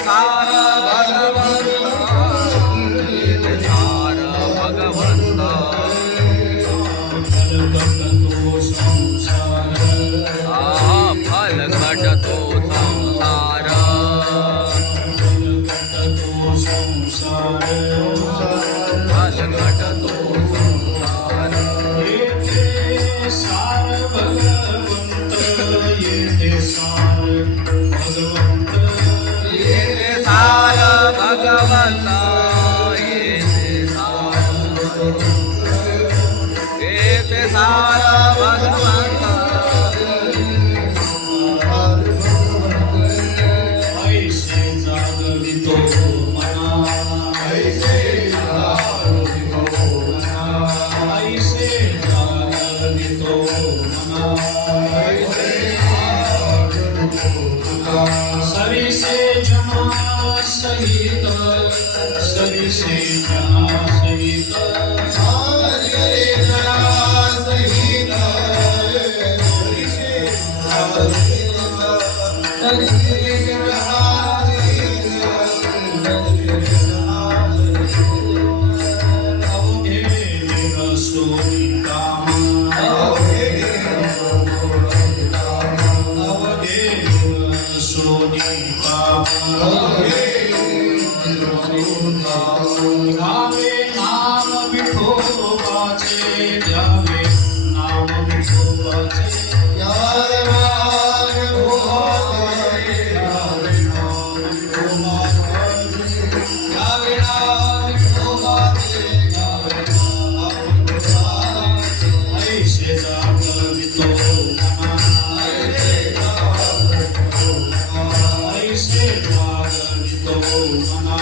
सार भगवंत फलकट तो संसार फलकट तो संसार सार भगवंत येते सार भगवंत येते सार भगवंत येते सार भगवंत ऐसे जागवितो मना ऐसे जागवितो मना ऐसे जागवितो मना ऐसे जागवितो मना सरिसे जना सहित सरिसे जना सहित गावे नाम विठोबाचे द्यावे नाम विठोबाचे द्यावे नाम विठोबाचे द्यावे नाम विठोबाचे द्यावे नाम विठोबाचे द्यावे नाम विठोबाचे ऐसे जागवितो मना ऐसे जागवितो मना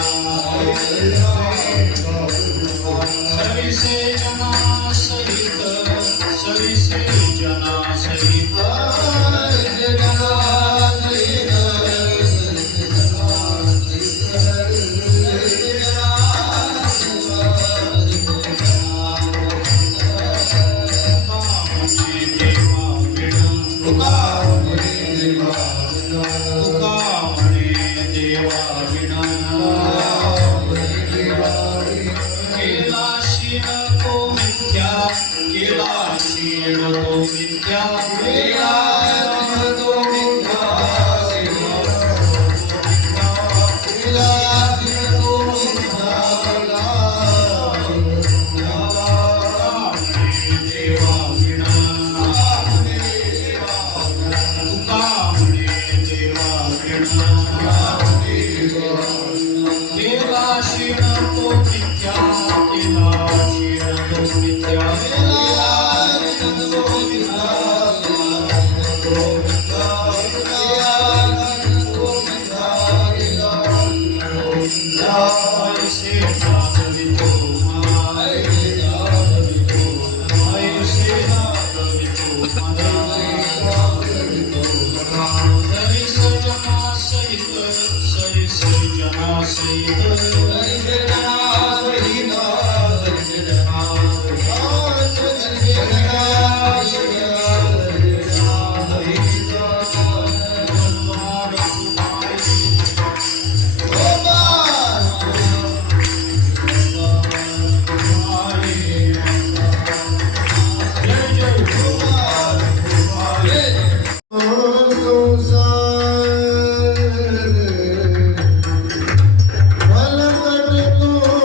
सरिसे जना सहित सरिसे जना सहित भलकट तो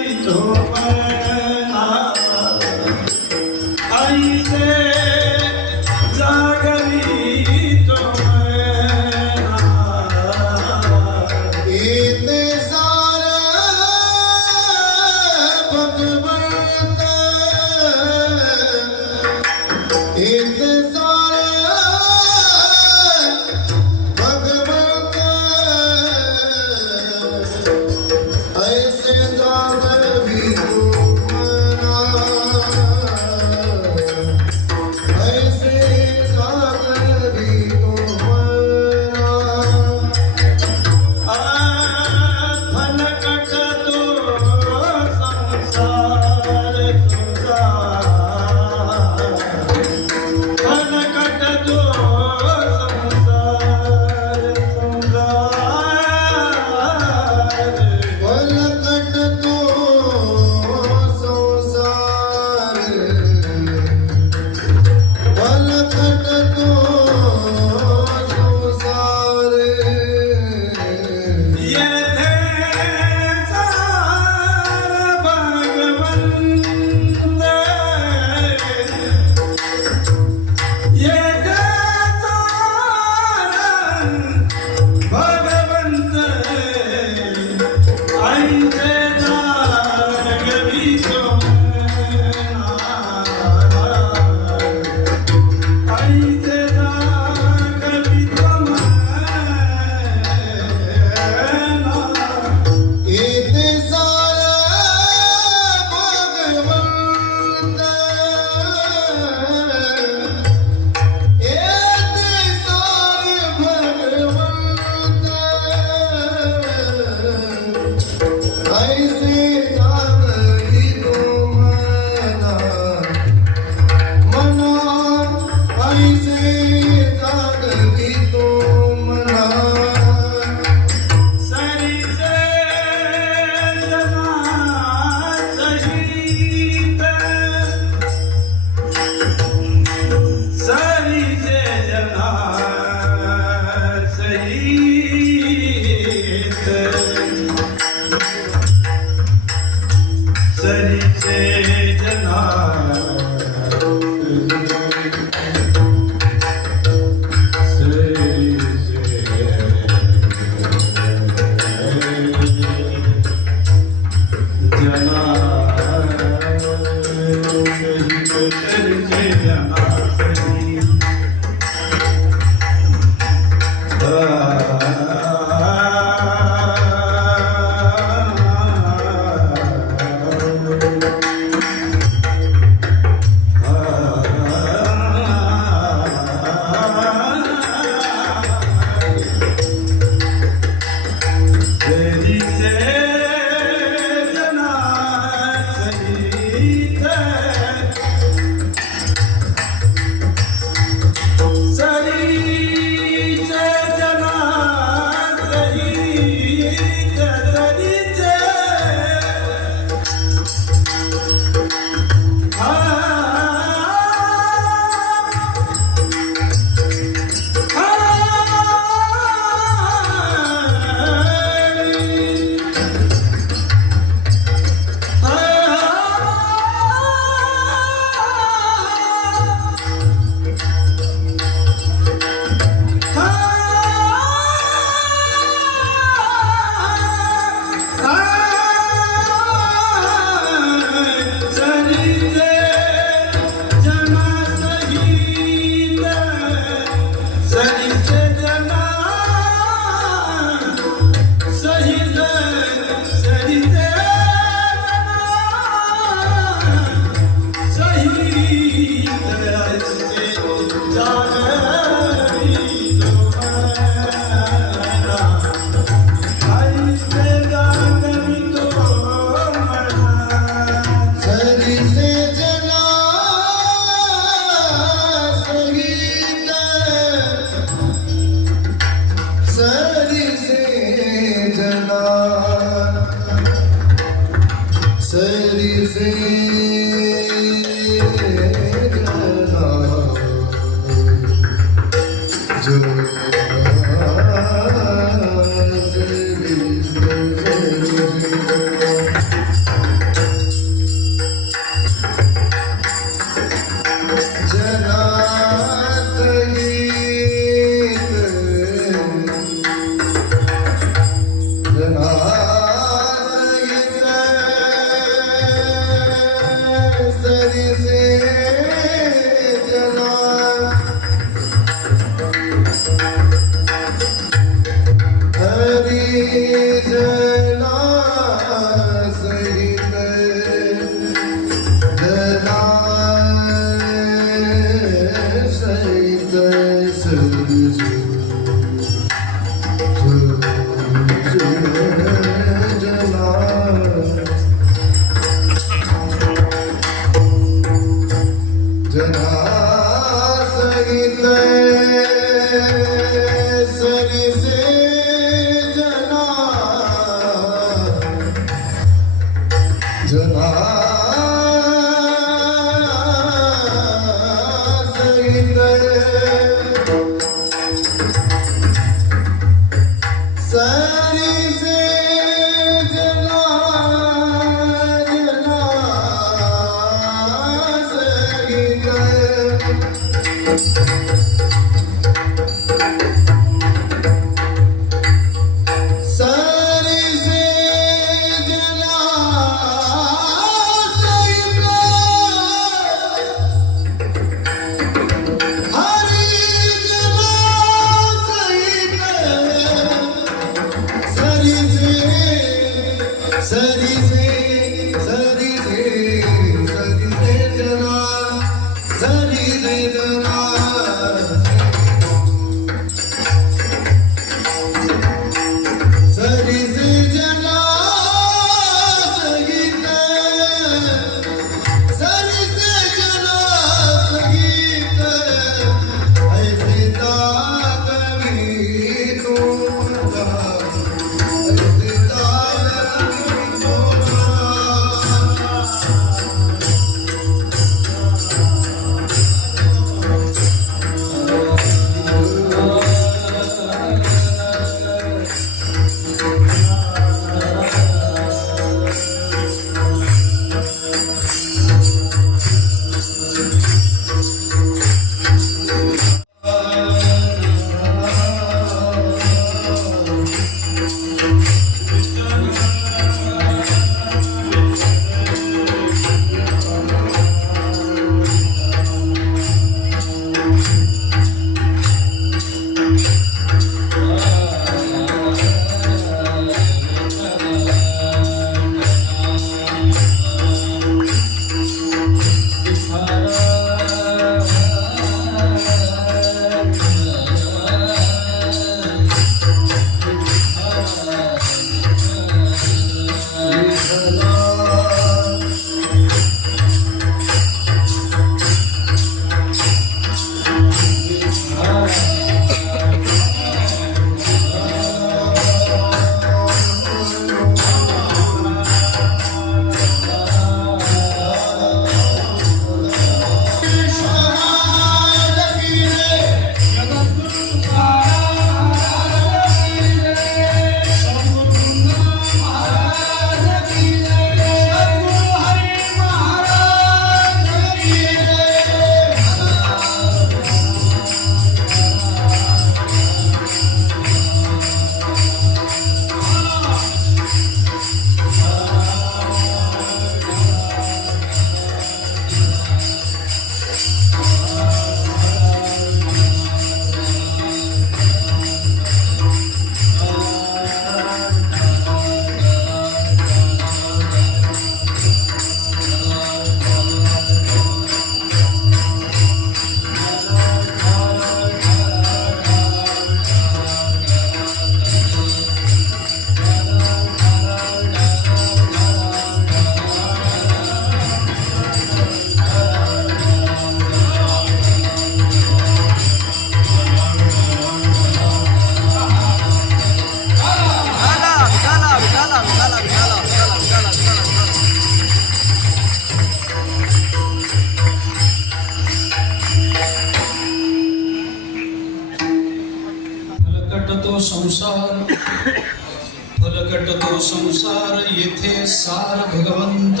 संसार येथे सार भगवंत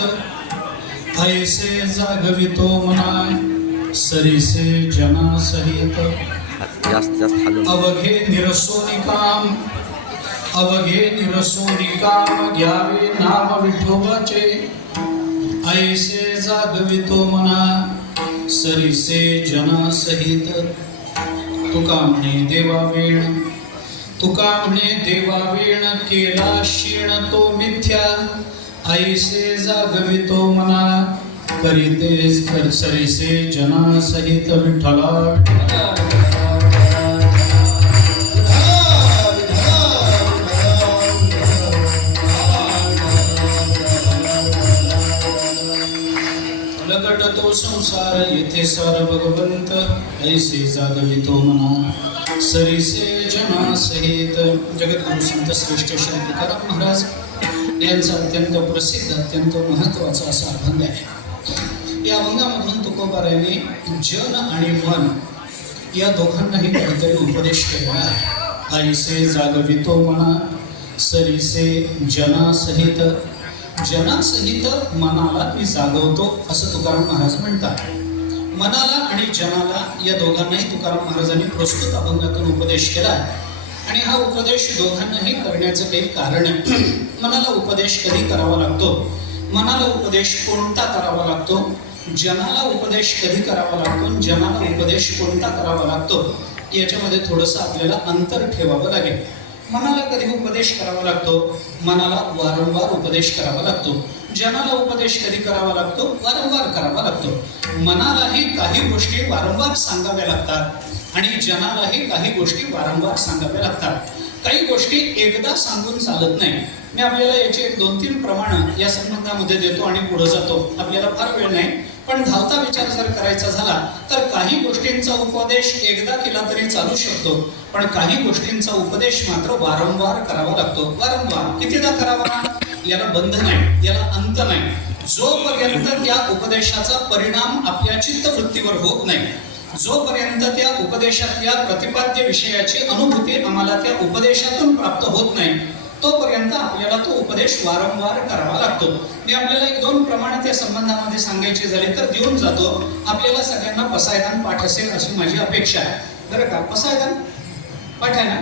ऐसे जागवितो मना सरीसे जना सहित जास्त जास्त हलवून अवघे निरसोनी काम घ्यावे नाम विठोबाचे ऐसे जागवितो मना सरीसे जना सहित तुका म्हणे देवा वेण केला क्षीण तो मिथ्या ऐसे जागवितो मना करीते सरीसे जना सहित विठ्ठला तो संसार येथे सार भगवंत ऐसे जागवितो मना सरीसे जना सहित. जगद्गुरु संत श्रेष्ठ श्री तुकाराम महाराज यांचा अत्यंत प्रसिद्ध अत्यंत महत्वाचा असा अभंग आहे. या अभंगामधून तुकोबारायांनी जन आणि मन या दोघांनाही काहीतरी उपदेश केला आहे. ऐसे जागवितो मना सरीसे जना सहित. जनासहित मनाला मी जागवतो असं तुकाराम महाराज म्हणतात. मनाला आणि जनाला या दोघांनाही तुकाराम महाराजांनी प्रस्तुत अभंगातून उपदेश केला आणि हा उपदेश दोघांनाही करण्याचं काही कारण आहे. मनाला उपदेश कधी करावा लागतो, मनाला उपदेश कोणता करावा लागतो, जनाला उपदेश कधी करावा लागतो, जनाला उपदेश कोणता करावा लागतो, याच्यामध्ये थोडंसं आपल्याला अंतर ठेवावं लागेल. मनाला कधी उपदेश करावा लागतो, मनाला वारंवार उपदेश करावा लागतो. जनाला उपदेश कधी करावा लागतो, वारंवार करावा लागतो. मनालाही काही गोष्टी वारंवार सांगाव्या लागतात आणि जनालाही काही गोष्टी वारंवार सांगाव्या लागतात. काही गोष्टी एकदा सांगून चालत नाही. मी आपल्याला याचे 2-3 प्रमाण या संबंधामध्ये देतो आणि पुढे जातो. आपल्याला फार वेळ नाही, पण धावता विचार जर करायचा झाला तर काही गोष्टींचा उपदेश एकदा केला तरी चालू शकतो, पण काही गोष्टींचा उपदेश मात्र वारंवार करावा लागतो. वारंवार कितीदा करावा, याला बंध नाही, याला अंत नाही. जोपर्यंत त्या उपदेशाचा परिणाम आपल्या चित्तवृत्तीवर होत नाही, जोपर्यंत त्या उपदेशातल्या प्रतिपाद्य विषयाची अनुभूती आम्हाला त्या उपदेशातून प्राप्त होत नाही, तोपर्यंत आपल्याला तो उपदेश वारंवार करावा लागतो. मी आपल्याला 1-2 प्रमाण त्या संबंधामध्ये सांगायचे झाले तर देऊन जातो. आपल्याला सगळ्यांना पसायदान पाठ असेल अशी माझी अपेक्षा आहे, बरं का? पसायदान पाठ आहे ना?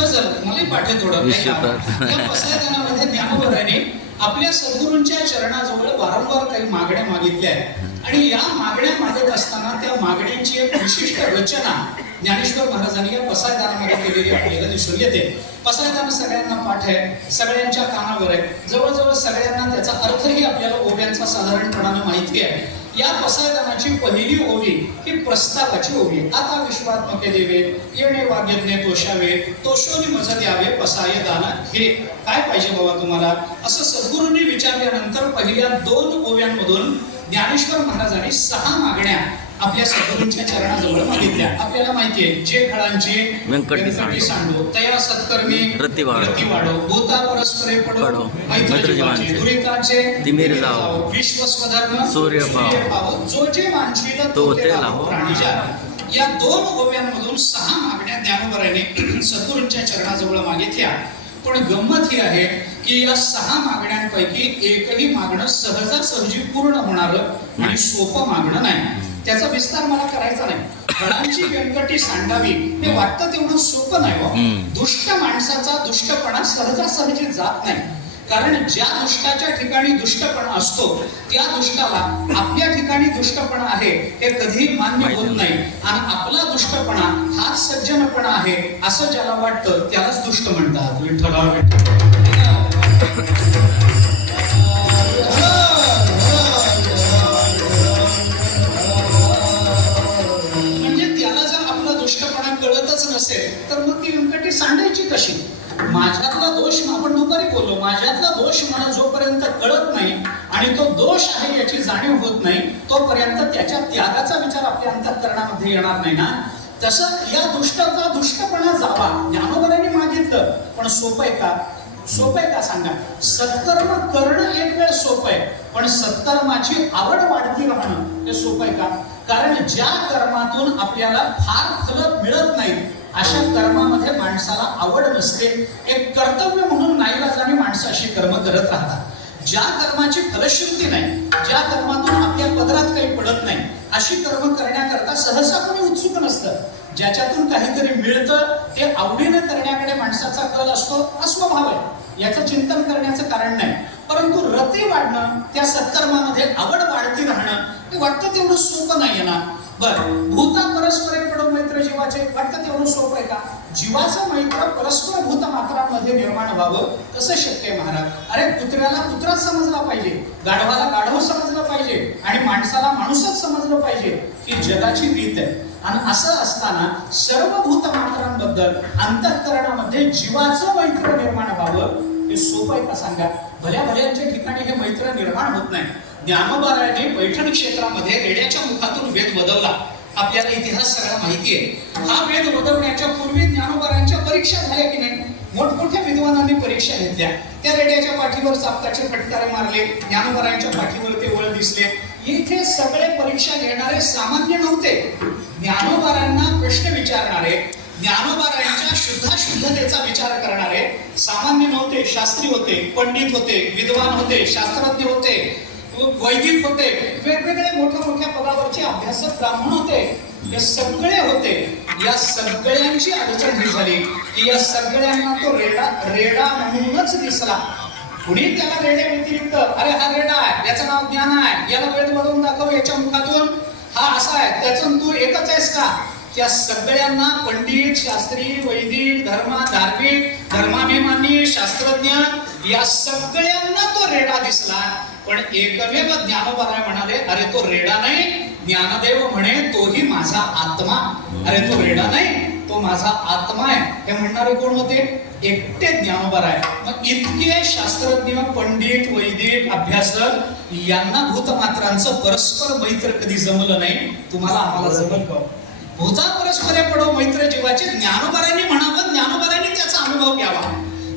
बस झालं, मलाही पाठ आहे थोडं. या पसायदानामध्ये ज्ञानोबराने आपल्या सद्गुरूंच्या चरणाजवळ वारंवार काही मागण्या मागितल्या आहेत आणि या मागण्या मागत असताना त्या मागण्यांची एक विशिष्ट रचना ज्ञानेश्वर महाराजांनी या पसायदानामध्ये केलेली आपल्याला दिसून येते. पसायदान सगळ्यांना पाठ आहे, सगळ्यांच्या कानावर आहे, जवळजवळ सगळ्यांना त्याचा अर्थही आपल्याला ओव्यांचा साधारणपणाने माहिती आहे. या पसायदानाची पहिली ओवी ही प्रस्तावाची ओवी. आता विश्वात्मके देवे येणे वाग्यज्ञ तोषावे, तोषोनी मज द्यावे पसायदान हे. काय पाहिजे बाबा तुम्हाला, असं सद्गुरूंनी विचारल्यानंतर पहिल्या 2 ओव्यांमधून ज्ञानेश्वर महाराजांनी 6 मागण्या आपल्या सद्गुरूंच्या चरणाजवळ मागितल्या. आपल्याला माहितीये, जे खळांचे व्यंकटी सांडो, तया सत्कर्मी रती वाढो, भूता परस्परे पडो, मैत्री जीवांचे, दुरिताचे तिमिर जाओ, विश्वस्वधर्म सूर्य पाव, जो जे मानशील तो ते लाभो प्राणीजा. या 2 ओव्यांमधून 6 मागण्या ज्ञानोबराने सद्गुरूंच्या चरणाजवळ मागितल्या. पण गंमत ही आहे की या 6 मागण्यांपैकी एकही मागणं सहजासहजी पूर्ण होणारं आणि सोपं मागणं नाही. त्याचा विस्तार मला करायचा नाही. फळांची व्यंकटी सांडावी हे वाटतं तेवढं सोपं नाही हो. दुष्ट माणसाचा दुष्टपणा सहजासहजी जात नाही, कारण ज्या दुष्टाच्या ठिकाणी दुष्टपणा असतो त्या दुष्टाला आपल्या ठिकाणी दुष्टपणा आहे हे कधी मान्य होत नाही आणि आपला दुष्टपणा हा सज्जनपणा आहे असं ज्याला वाटतं त्यालाच दुष्ट म्हणतात. विठ्ठला म्हणजे त्याला जर आपला दुष्टपणा कळतच नसेल तर मग ती व्यंकटी सांडायची कशी? माझ्यातला दोष, आपण दुपारी बोललो, माझ्यातला दोष मला जोपर्यंत कळत नाही आणि तो दोष आहे याची जाणीव होत नाही तोपर्यंत त्याच्या त्यागाचा विचार आपल्या अंतःकरणामध्ये येणार नाही ना. तसं या दुष्टाचा दुष्टपणा जावा ज्ञानोबराने मागितलं, पण सोपं आहे का? सोपं आहे का सांगा? सत्कर्म करणं एक वेळ सोपं आहे, पण सत्कर्माची आवड वाढती राहणं हे सोपं आहे का? कारण ज्या कर्मातून आपल्याला फार फल मिळत नाही अशा कर्मामध्ये माणसाला आवड नसते. एक कर्तव्य म्हणून नाईलाजाने माणसाशी कर्म करत राहतात. ज्या कर्माची फलश्रुती नाही, ज्या कर्मातून आपल्या पदरात काही पडत नाही, अशी कर्म करण्याकरता सहसा कोणी उत्सुक नसतं. ज्याच्यातून काहीतरी मिळतं ते आवडीनं करण्याकडे माणसाचा कल असतो, हा स्वभाव आहे. याचं चिंतन करण्याचं कारण नाही. परंतु रती वाढणं, त्या सत्कर्मामध्ये आवड वाढती राहणं, ते वाटतं तेवढं सोपं नाहीये ना. बरं, भूता परस्पर पडो मैत्र जीवाचे, वाटतं तेवढं सोपं आहे का? जीवाचं मैत्र परस्पर भूत मात्रांमध्ये निर्माण व्हावं कसं शक्य आहे महाराज? अरे, कुत्र्याला कुत्राच समजला पाहिजे, गाढवाला गाढव समजलं पाहिजे आणि माणसाला माणूसच समजलं पाहिजे, ही जगाची रीत आहे. आणि असं असताना सर्व भूत मात्रांबद्दल अंतःकरणामध्ये जीवाचं मैत्र निर्माण व्हावं हे सोपं आहे का सांगा? भल्या भल्यांच्या ठिकाणी हे मैत्र निर्माण होत नाही. ज्ञानोबारायाने पैठण क्षेत्रामध्ये रेड्याच्या मुखातून वेद वदवला. आपल्याला इतिहास सगळा माहिती आहे. हा वेद वदवण्याच्या पूर्वी ज्ञानोबारायांच्या परीक्षा झाल्या की नाही? मोठमोठ्या विद्वानांनी परीक्षा घेतल्या. त्या रेड्याच्या पाठीवर चापकाचे फटकारे मारले, ज्ञानोबारायांच्या पाठीवर ते वळ दिसले. इथे सगळे परीक्षा घेणारे सामान्य नव्हते. ज्ञानोबारायांना प्रश्न विचारणारे, ज्ञानोबारायांच्या शुद्धाशुद्धतेचा विचार करणारे सामान्य नव्हते. शास्त्री होते, पंडित होते, विद्वान होते, शास्त्रज्ञ होते, वैदिक होते, वेगवेगळे मोठ्या मोठ्या पदावरचे अभ्यासक ब्राह्मण होते. हे सगळे होते. या सगळ्यांची अडचण ही झाली की या सगळ्यांना तो रेडा म्हणूनच दिसला. कुणी त्याला रेड्या व्यतिरिक्त, अरे हा रेडा आहे, याचं नाव ज्ञान आहे, याला वेद वदवून दाखव याच्या मुखातून, हा असा आहे, त्याचं तू एकच आहेस का? त्या सगळ्यांना पंडित, शास्त्री, वैदिक, धार्मिक, धर्माभिमानी, शास्त्रज्ञ या सगळ्यांना तो रेडा दिसला. पण एकमेव ज्ञानोबाराय म्हणाले, अरे तो रेडा नाही, ज्ञानदेव म्हणे तोही माझा आत्मा. अरे तो रेडा नाही, तो माझा आत्मा आहे. हे म्हणणारे कोण होते? एकटे ज्ञानोबाराय. मग इतके शास्त्रज्ञ, पंडित, वैदिक, अभ्यासक यांना भूतमात्रांचं परस्पर मैत्र कधी जमलं नाही. तुम्हाला आम्हाला जमल का? भूता परस्परे पडो मैत्र जीवाचे ज्ञानोबारायांनी म्हणावं, ज्ञानोबारायांनी त्याचा अनुभव घ्यावा.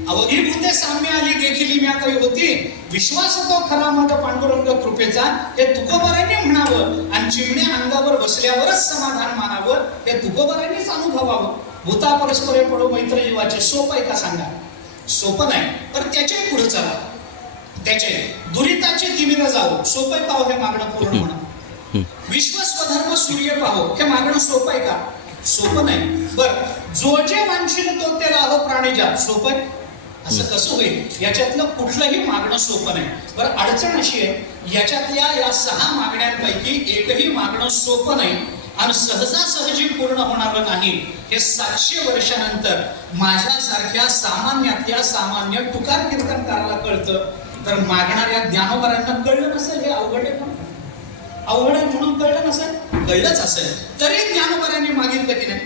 अवघी भूते साम्य आली देखील म्या काही होती, विश्वास तो खरा मत पांडुरंग कृपेचा, हे तुकोबारायांनी म्हणावं. आणि चिमण्या अंगावर बसल्यावरच समाधान मानावं, हे तुकोबारायांनीच अनुभवावं. भूता परस्परे पडो मैत्र जीवाचे सोपं आहे का सांगा? सोपं नाही. तर त्याच्या पुढे चला, त्याचे दुरिताचे तिमिर जावं सोपं आहे का? हे मागणं पूर्ण म्हणा. विश्व स्वधर्म सूर्य पाहो, हे मागणं सोपं आहे का? सोपं नाही. बर, जो जे मानशील तो ते राहो प्राणीजा, सोपं आहे? असं कसं होईल? याच्यातलं कुठलंही मागणं सोपं नाही. बरं, अडचण अशी आहे, याच्यातल्या या 6 मागण्यांपैकी एकही मागणं सोपं नाही आणि सहजासहजी पूर्ण होणार नाही. हे 700 वर्षानंतर माझ्यासारख्या सामान्यातल्या सामान्य तुकार कीर्तनकाराला कळतं. तर मागणाऱ्या ज्ञानोबारायांना कळलं नसेल हे अवघड आहे. पण अवघड आहे म्हणून कळलं नसेल, कळलंच असेल तरी ज्ञानोबारायांनी मागितलं की नाही?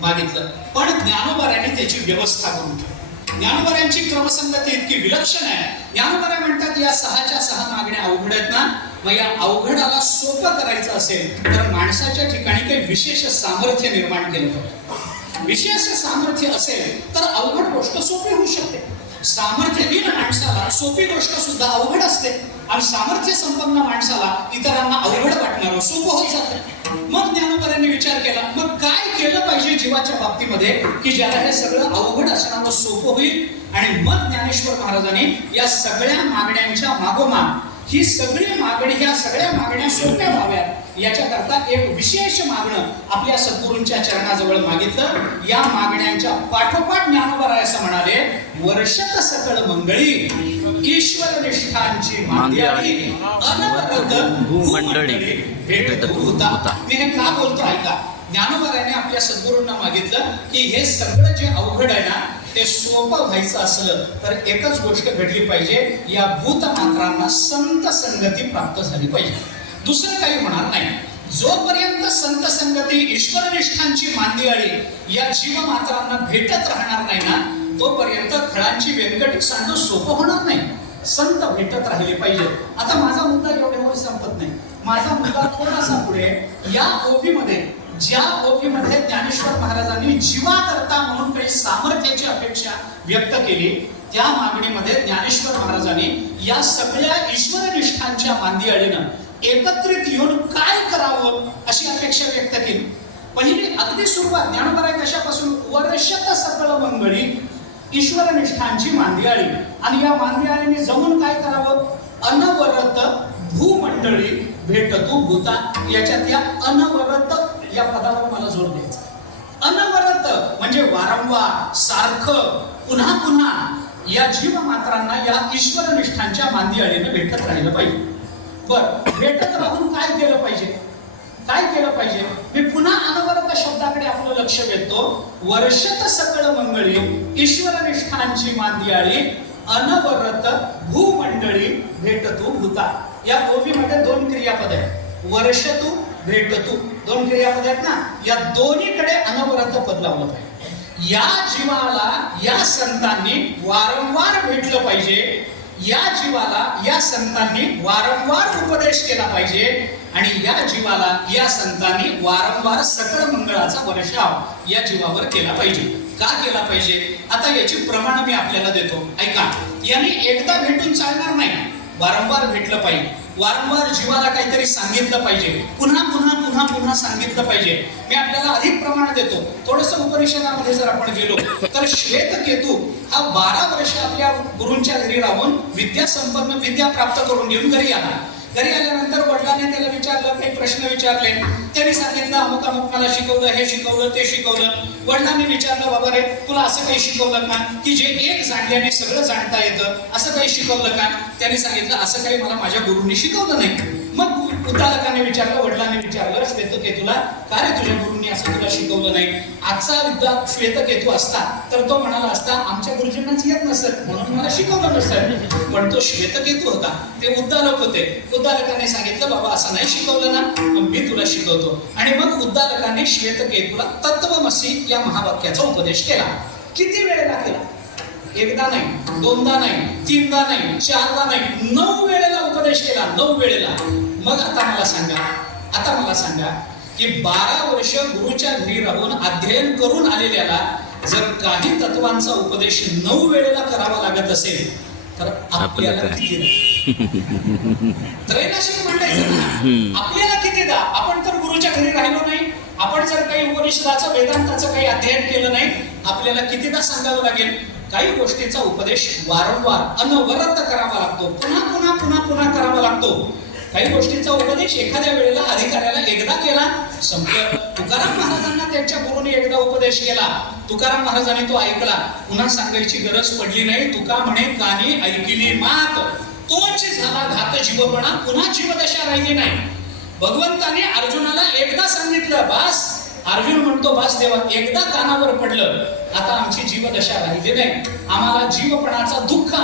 मागितलं. पण ज्ञानोबारायांनी त्याची व्यवस्था करून ठेवली. ज्ञानोबारायांची क्रमसंगती इतकी विलक्षण आहे. ज्ञानोबाराय म्हणतात या 6च्या 6 मागण्या अवघड आहेत ना, मग या अवघडाला सोपं करायचं असेल तर माणसाच्या ठिकाणी काही विशेष सामर्थ्य निर्माण केलं पाहिजे. विशेष सामर्थ्य असेल तर अवघड गोष्ट सोपी होऊ शकते. सामर्थ्यहीन माणसाला सोपी गोष्ट सुद्धा अवघड असते आणि सामर्थ्य संपन्न माणसाला इतरांना अवघड वाटणारं सोपं होत जातं. मग ज्ञानोबारायांनी विचार केला, मग काय केलं पाहिजे जीवाच्या बाबतीमध्ये की ज्याला हे सगळं अवघड असणारं सोपं होईल. आणि मग ज्ञानेश्वर महाराजांनी या सगळ्या मागण्यांच्या मागोमाग ही सगळी मागणी, ह्या सगळ्या मागण्या सोप्या व्हाव्यात याच्याकरता एक विशेष मागणं आपल्या सद्गुरूंच्या चरणाजवळ मागितलं. या मागण्यांच्या पाठोपाठ ज्ञानोबाराय असं म्हणाले, वर्षत सकळ मंगळी ईश्वर निष्ठांची मांदियाळी अनवरत भूमंडळी भेट भूता. मी हे का बोलतो ऐका. ज्ञानोबारायाने आपल्या सद्गुरूंना मागितलं की हे सगळं जे अवघड आहे ना ते सोपं व्हायचं असलं तर एकच गोष्ट घडली पाहिजे, या भूतमात्रांना संत संगती प्राप्त झाली पाहिजे. दुसरं काही होणार नाही. जोपर्यंत संत संगती ईश्वरनिष्ठांची मांदियाळी या जीवमात्रांना भेटत राहणार नाही ना, तोपर्यंत खळांची व्यंकटी सांडू सोपं होणार नाही. संत भेटत राहिले पाहिजे. आता माझा मुद्दा एवढ्यावर संपत नाही. माझा मुद्दा थोडासा पुढे या ओबीमध्ये, ज्या ओबीमध्ये ज्ञानेश्वर महाराजांनी जीवाकरता म्हणून काही सामर्थ्याची अपेक्षा व्यक्त केली, त्या मागणीमध्ये ज्ञानेश्वर महाराजांनी या सगळ्या ईश्वरनिष्ठांच्या मांदियाळीनं एकत्रित येऊन काय करावं अशी अपेक्षा व्यक्त केली. पहिली अगदी सुरुवात ज्ञानोबाराय कशापासून? वर्षत सकळ मंगळी ईश्वरनिष्ठांची मांदियाळी. आणि या मांदियाळीने जमून काय करावं? अनवरत भूमंडळी भेटतू भूता. याच्यात या अनवरत या पदावर मला जोर द्यायचा. अनवरत म्हणजे वारंवार, सारखं, पुन्हा पुन्हा या जीवमात्रांना या ईश्वरनिष्ठांच्या मांदियाळीने भेटत राहिलं पाहिजे. बर, भेटत राहून काय केलं पाहिजे? काय केलं पाहिजे? मी पुन्हा अनवरत शब्दाकडे आपलं लक्ष वेधतो. वर्षत सकळ मंगळी ईश्वरनिष्ठांची मांदियाळी अनवरत भूमंडळी भेटतू भूता. या ओवीमध्ये दोन क्रियापद आहेत. वर्षतू, भेटतू, दोन क्रियापद आहेत ना. या दोन्हीकडे अनवरत पद लावलं पाहिजे. या जीवाला या संतांनी वारंवार भेटलं पाहिजे. या जीवाला या संतांनी वारंवार उपदेश केला पाहिजे आणि या जीवाला या संतांनी वारंवार सकळ मंगळाचा वर्षाव या जीवावर केला पाहिजे. का केला पाहिजे? आता याची प्रमाण मी आपल्याला देतो, ऐका. याने एकदा भेटून चालणार नाही, वारंवार भेटलं पाहिजे. वारंवार जीवाला काहीतरी सांगितलं पाहिजे, पुन्हा पुन्हा पुन्हा पुन्हा सांगितलं पाहिजे. मी आपल्याला अधिक प्रमाण देतो. थोडंसं उपनिषदामध्ये जर आपण गेलो तर श्वेतकेतू हा 12 वर्ष आपल्या गुरूंच्या घरी राहून विद्या संपन्न, विद्या प्राप्त करून घेऊन घरी आला. घरी आल्यानंतर वडिलांनी त्याला विचारलं, काही प्रश्न विचारले. त्यांनी सांगितलं अमुक अमुक मला शिकवलं, हे शिकवलं, ते शिकवलं. वडिलांनी विचारलं, बाबा रे तुला असं काही शिकवलं का की जे एक जाणल्याने सगळं जाणता येतं, असं काही शिकवलं का? त्यांनी सांगितलं असं काही मला माझ्या गुरूंनी शिकवलं नाही. मग उद्दालकाने विचारलं, वडिलांनी विचारलं, श्वेतकेतूला का रे तुझ्या गुरूंनी असं तुला शिकवलं नाही? आजचा विद्या श्वेतकेतू असता तर तो म्हणाला असता आमच्या गुरुजींनाच येत नसत म्हणून मला शिकवलं नसतं. पण तो श्वेतकेतू होता, ते उद्दालक होते. उद्दालकाने सांगितलं बाबा असं नाही शिकवलं ना, मग मी तुला शिकवतो. आणि मग उद्दालकाने श्वेतकेतूला तत्वमसी या महावाक्याचा उपदेश केला. किती वेळेला केला? एकदा नाही, दोनदा नाही, तीनदा नाही, चारदा नाही, 9 वेळेला उपदेश केला. 9 वेळेला. मग आता मला सांगा की 12 वर्ष गुरुच्या घरी राहून अध्ययन करून आलेल्याला जर काही तत्वांचा उपदेश 9 वेळेला करावा लागत असेल तर आपल्याला किती त्रैनाशिक म्हणतायचं आपल्याला कितीदा? आपण तर गुरुच्या घरी राहिलो नाही, आपण जर काही उपनिषदाचं वेदांताचं काही अध्ययन केलं नाही, आपल्याला कितीदा सांगावं लागेल? काही गोष्टीचा उपदेश वारंवार अनवरत करावा लागतो, पुन्हा पुन्हा पुन्हा पुन्हा करावा लागतो. काही गोष्टींचा उपदेश एखाद्या वेळेला अधिकाऱ्याला एकदा केला, संपलं. तुकाराम महाराजांना त्यांच्या गुरुने एकदा उपदेश केला, तुकाराम महाराजांनी तो ऐकला, पुन्हा सांगायची गरज पडली नाही. तुका म्हणे कानी ऐकली मात, तोच झाला घात जीवपणा, पुन्हा जीवदशा राहिली नाही. भगवंताने अर्जुनाला एकदा सांगितलं बास. अर्जुन म्हणतो बास देवा, एकदा कानावर पडलं, आता आमची जीवदशा राहिली नाही, आम्हाला जीवपणाचा दुःख.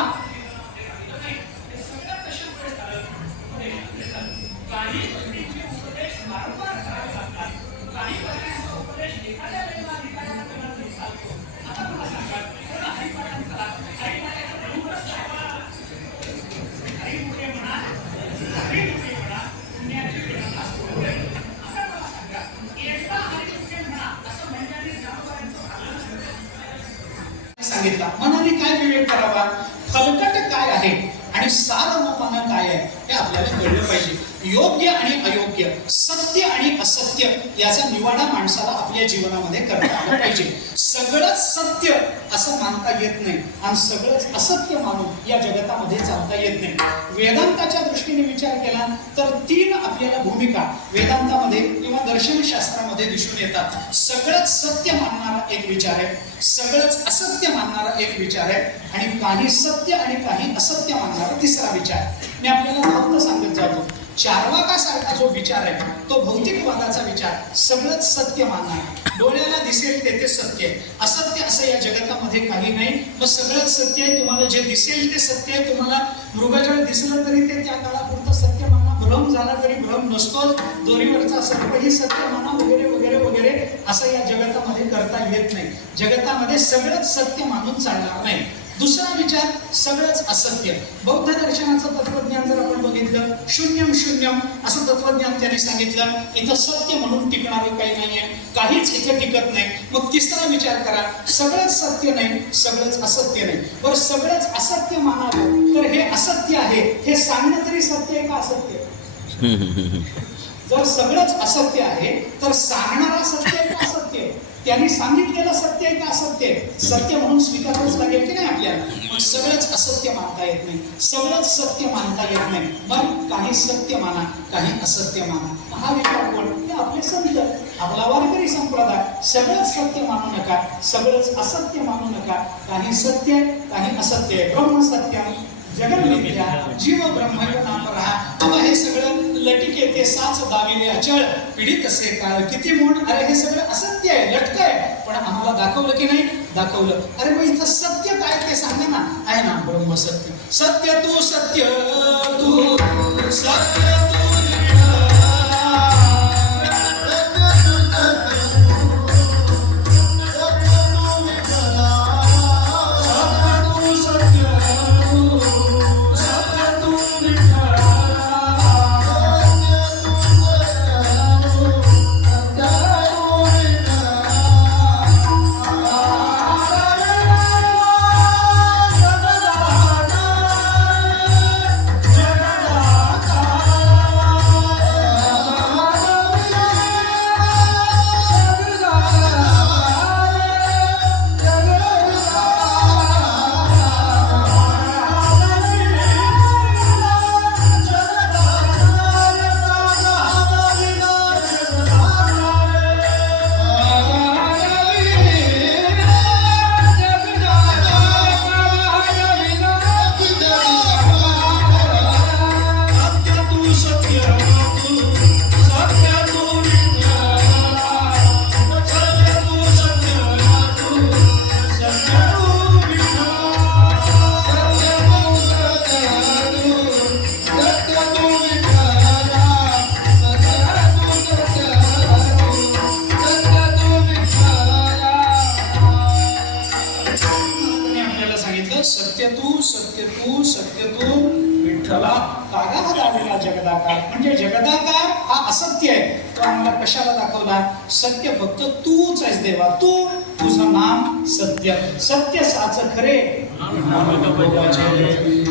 सांगितला मनाने काय विवेक करावा, फलकट काय आहे आणि सारमपणा काय आहे हे आपल्याला कळलं पाहिजे. योग्य आणि अयोग्य, सत्य आणि असत्य याचा निवाडा माणसाला आपल्या जीवनामध्ये करता आला पाहिजे. सगळंच सत्य असं मानता येत नाही आणि सगळंच असत्य मानून या जगतामध्ये चालता येत नाही. वेदांताच्या दृष्टीने विचार केला तर 3 आपल्याला भूमिका वेदांतामध्ये किंवा दर्शनशास्त्रामध्ये दिसून येतात. सगळंच सत्य मानणारा एक विचार आहे, सगळंच असत्य मानणारा एक विचार आहे आणि काही सत्य आणि काही असत्य मानणारा तिसरा विचार. मी आपल्याला फक्त सांगत जातो, चार्वाका सारखा जो विचार आहे तो भौतिकवादाचा विचार, सगळंच सत्य मानणार, डोळ्याला दिसेल ते सत्य आहे, असत्य असं या जगतामध्ये काही नाही. मग सगळंच सत्य आहे, तुम्हाला जे दिसेल ते सत्य आहे. तुम्हाला मृगजळ दिसलं तरी ते त्या काळापुरतं सत्य माना, भ्रम झाला तरी भ्रम नसतोच, दोरीवरचा सर्पही सत्य माना, वगैरे वगैरे वगैरे असं या जगतामध्ये करता येत नाही. जगतामध्ये सगळंच सत्य मानून चालणार नाही. दुसरा विचार सगळंच असत्य. बौद्ध दर्शनाचं तत्वज्ञान जर आपण बघितलं, शून्यम शून्यम असं तत्वज्ञान त्यांनी सांगितलं. इथं सत्य म्हणून टिकणारं काही नाहीये, काहीच इथे टिकत नाही. मग तिसरा विचार करा, सगळंच सत्य नाही, सगळंच असत्य नाही. बरं, सगळंच असत्य मानावं तर हे असत्य आहे हे सांगणं तरी सत्य आहे का असत्य? जर सगळंच असत्य आहे तर सांगणारा सत्य आहे का असत्य आहे? त्यांनी सांगितलेलं सत्य आहे का असत्य आहे? सत्य म्हणून स्वीकारावंच लागेल की नाही आपल्याला? मग सगळंच असत्य मानता येत नाही, सगळंच सत्य मानता येत नाही. मग काही सत्य माना, काही असत्य माना. हा विचार कोण? हे आपले संत, आपला वारकरी संप्रदाय. सगळंच सत्य मानू नका, सगळंच असत्य मानू नका. काही सत्य आहे, काही असत्य आहे. ब्रह्मसत्य जगन्मिथ्या जीव ब्रह्मैव नापरः. तेव्हा हे सगळं लटिके ते साच दाविले अचळ पीडित असे काळ किती म्हणून. अरे हे सगळं असत्य आहे, लटक आहे, पण आम्हाला दाखवलं की नाही? दाखवलं. अरे मग इथं सत्य काय ते सांगा ना. आहे ना ब्रह्मसत्य. सत्य तू सत्य तू सत्य तू विठ्ठला. कागा हा दाविला जगदाकार. म्हणजे जगदाकार हा असत्य आहे, तो आम्हाला कशाला दाखवला? सत्य फक्त तूच आहेस देवा, तू, तुझं नाम सत्य. सत्य साच खरे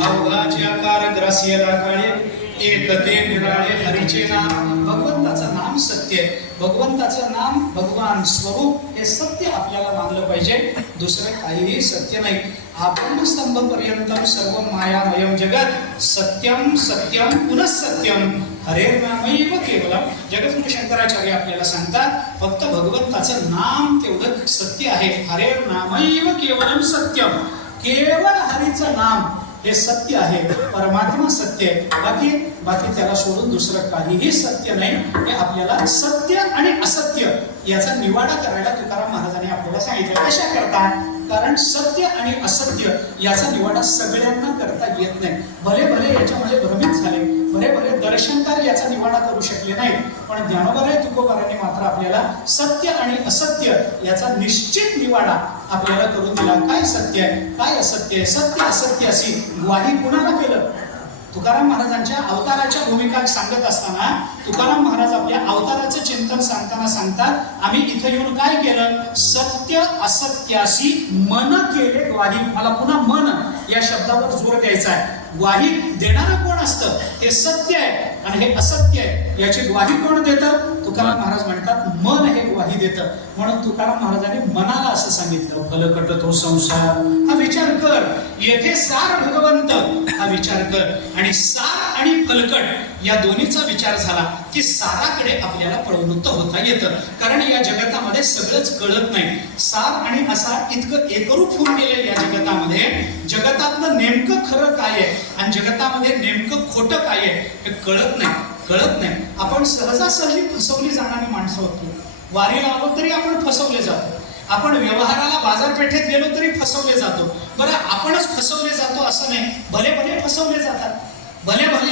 अवघाचे आकार ग्रासियला काळे एक ते निराळे हरीचे नाम. भगवंताचं नाम सत्य आहे. भगवंताचं नाम भगवान स्वरूप हे सत्य आपल्याला मानलं पाहिजे. दुसरं काहीही सत्य नाही. आपण स्तंभ पर्यंतम सर्व मायामयम जगत सत्यम सत्यम पुनः सत्यम हरे नामैव केवलम. जगद्गुरु शंकराचार्य आपल्याला सांगतात फक्त भगवंताचं नाम तेवढं सत्य आहे. हरे नामैव केवलम सत्यम. केवळ हरीचं नाम हे सत्य आहे. परमात्मा सत्य आहे. बाकी त्याला सोडून दुसरं काहीही सत्य नाही. हे आपल्याला सत्य आणि असत्य याचा निवाडा करायला तुकाराम महाराजांनी आपल्याला सांगितलं. कशा करता? कारण सत्य आणि असत्य याचा निवाडा सगळ्यांना करता येत नाही. भले भले याच्यामध्ये भ्रमित झाले, भले भले दर्शनकार याचा निवाडा करू शकले नाही, पण ज्ञानोबाराय तुकोबारांनी मात्र आपल्याला सत्य आणि असत्य याचा निश्चित निवाडा आपल्याला करून दिला. काय सत्य आहे, काय असत्य आहे, सत्य असत्य अशी ग्वाही कुणाला केलं? तुकाराम महाराजांच्या अवताराच्या भूमिका सांगत असताना तुकाराम महाराज आपल्या अवताराचं चिंतन सांगताना सांगतात, आम्ही इथे येऊन काय केलं? सत्य असत्याशी मन केले ग्वाही. मला पुन्हा मन या शब्दावर जोर द्यायचा आहे. ग्वाही देणारं कोण असतं? हे सत्य आहे आणि हे असत्य आहे. याची ग्वाही कोण देतं? तुकाराम महाराज म्हणतात मन हे ग्वाही देतं. म्हणून तुकाराम महाराजांनी मनाला असं सांगितलं, फलकट तो संसार. हा विचार कर, येथे सार भगवंत हा विचार कर. आणि सार आणि फलकट या दोन्हीचा विचार झाला की साराकडे आपल्याला प्रवृत्त होता येतं. कारण या जगतामध्ये सगळंच कळत नाही. सार आणि असा इतकं एकरूप होऊन गेलं या जगतामध्ये. जगतातलं नेमकं खरं काय आहे आणि जगतामध्ये नेमकं खोटं काय आहे हे कळत नाही. आपण सहजासहजी फसवली जाणारी माणसं होतो. वारीला आलो तरी आपण फसवले जातो. आपण व्यवहाराला बाजारपेठेत गेलो तरी फसवले जातो. बरं, आपणच फसवले जातो असं नाही, भले भले फसवले जातात. भले भले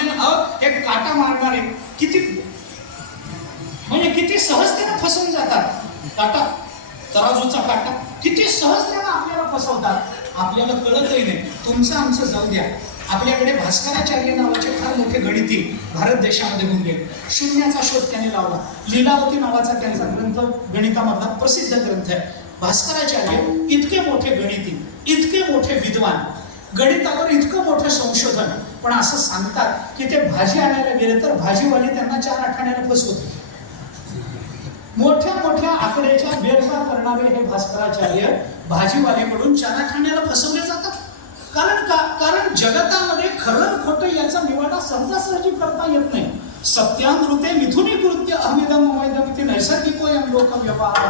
एक काटा मारणारे किती सहजतेने फसवून जातात. काटा, तराजूचा काटा किती सहजतेने आपल्याला फसवतात. आपल्याला कळतही नाही. तुमचं आमचं जाऊ द्या. आपल्याकडे भास्कराचार्य नावाचे फार मोठे गणिती भारत देशामध्ये होऊन गेले. शून्याचा शोध त्याने लावला. लीलावती नावाचा त्यांचा ग्रंथ गणितामधला प्रसिद्ध ग्रंथ आहे. भास्कराचार्य इतके मोठे गणिती, इतके मोठे विद्वान, गणितावर इतकं मोठं संशोधन, पण असं सांगतात की ते भाजी आणायला गेले तर भाजीवाली त्यांना 4 आठाण्याला फसवते. मोठ्या मोठ्या आकड्याच्या बेरजा करणारे हे भास्कराचार्य भाजीवालीकडून 4 आठाण्याला फसवले जातात. कारण का? कारण जगतामध्ये खरं खोटं याचा निवाडा सहजासहजी करता येत नाही. सत्यानृते मिथुनी कृत्य अहमिदम अवैधमिति नैसर्गिकोयम लोक व्यवहार,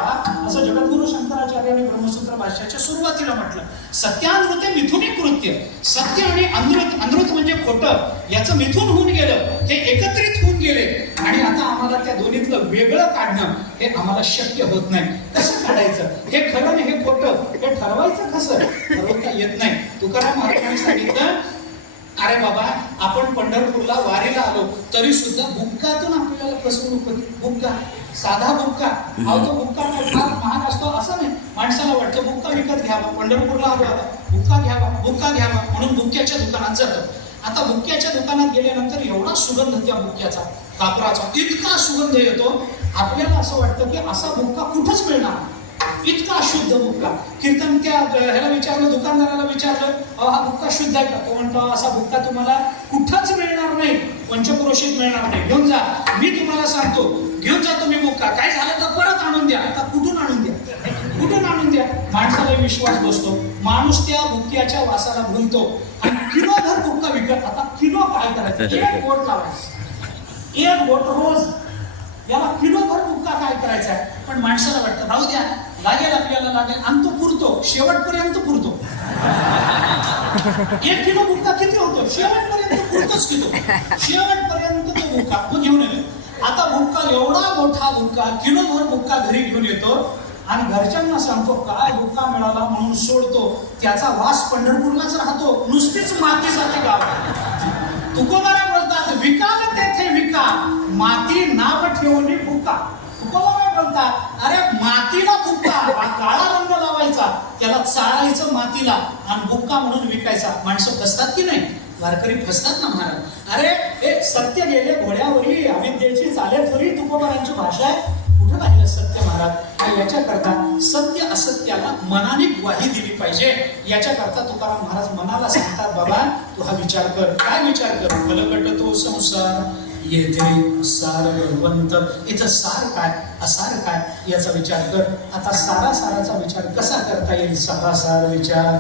असं जगद्गुरु शंकराचार्यांनी ब्रह्मसूत्र भाष्याच्या सुरुवातीला म्हटलं. सत्यानृते मिथुनी कृत्य, सत्य आणि अनृत, अनृत म्हणजे खोटं, याचं मिथून होऊन गेलं, हे एकत्रित होऊन गेले आणि आता आम्हाला त्या दोन्हीतलं वेगळं काढणं हे आम्हाला शक्य होत नाही. कसं काढायचं? हे खरं आणि हे खोटं हे ठरवायचं कसं? ठरवता येत नाही. तुकाराम महाराजांनी सांगितलं, अरे बाबा, आपण पंढरपूरला वारीला आलो तरी सुद्धा बुक्कातून आपल्याला फसवणूक होती. बुक्का, साधा बुक्का, तो बुक्का फार महाग असतो असं नाही. माणसाला वाटतं बुक्का विकत घ्यावा, पंढरपूरला आलो आता बुक्का घ्यावा, बुक्का घ्यावा म्हणून बुक्क्याच्या दुकानात जातो. आता बुक्क्याच्या दुकानात गेल्यानंतर एवढा सुगंध त्या बुक्क्याचा, कापराचा इतका सुगंध येतो, आपल्याला असं वाटतं की असा बुक्का कुठंच मिळणार, इतका शुद्ध बुक्का. कीर्तन त्या ह्याला विचारलं, दुकानदाराला विचारलं, हा बुक्का शुद्ध आहे का? तो म्हणतो असा बुक्का तुम्हाला कुठंच मिळणार नाही, पंचक्रोशीत मिळणार नाही, घेऊन जा. मी तुम्हाला सांगतो, घेऊन जा तुम्ही बुक्का, काय झालं तर परत आणून द्या. आता कुठून आणून द्या, कुठून आणून द्या? माणसाला विश्वास बसतो, माणूस त्या बुक्क्याच्या वासाला भुलतो आणि किलोभर बुक्का विकत. आता किलो काय करायचं? 1 बोट लावायचं, 1 बोट रोज, याला किलोभर बुक्का काय करायचा आहे? पण माणसाला वाटतं राहू द्या, लागेल आपल्याला लागेल, आणि तो पुरतो, शेवटपर्यंत पुरतो. 1 किलो बुक्का किती होतो? शेवटपर्यंत पुरतोच की तो, शेवटपर्यंत तो बुक्का तो घेऊन येतो. आता बुक्का एवढा मोठा बुक्का, किलोभर बुक्का घरी घेऊन येतो आणि घरच्यांना सांगतो काय बुक्का मिळाला म्हणून सोडतो. त्याचा वास पंढरपूरलाच राहतो, नुसतीच माती जाते गावात. तुकोबाराय बोलतात, विकाल तेथे विका, माती नाव ठेवणी बुक्का. तुकोबाराय बोलतात, अरे मातीला बुक्का, काळा रंग लावायचा, त्याला चाळायचं मातीला आणि बुक्का म्हणून विकायचा. माणसं फसतात की नाही? वारकरी फसतात ना महाराज. अरे हे सत्य गेले घोड्यावरी, अविद्येची चाले थोडी तुकोबारांची भाषा आहे. कुठं राहिलं सत्य महाराज? आणि याच्याकरता सत्य असत्याला मनाने ग्वाही दिली पाहिजे. याच्याकरता तुकाराम महाराज मनाला सांगतात, बाबा तू हा विचार कर. काय विचार कर? फलकट तो संसार येथे सार भगवंत. इथं सार काय असार काय याचा विचार कर. आता साराचा विचार कसा करता येईल? सार विचार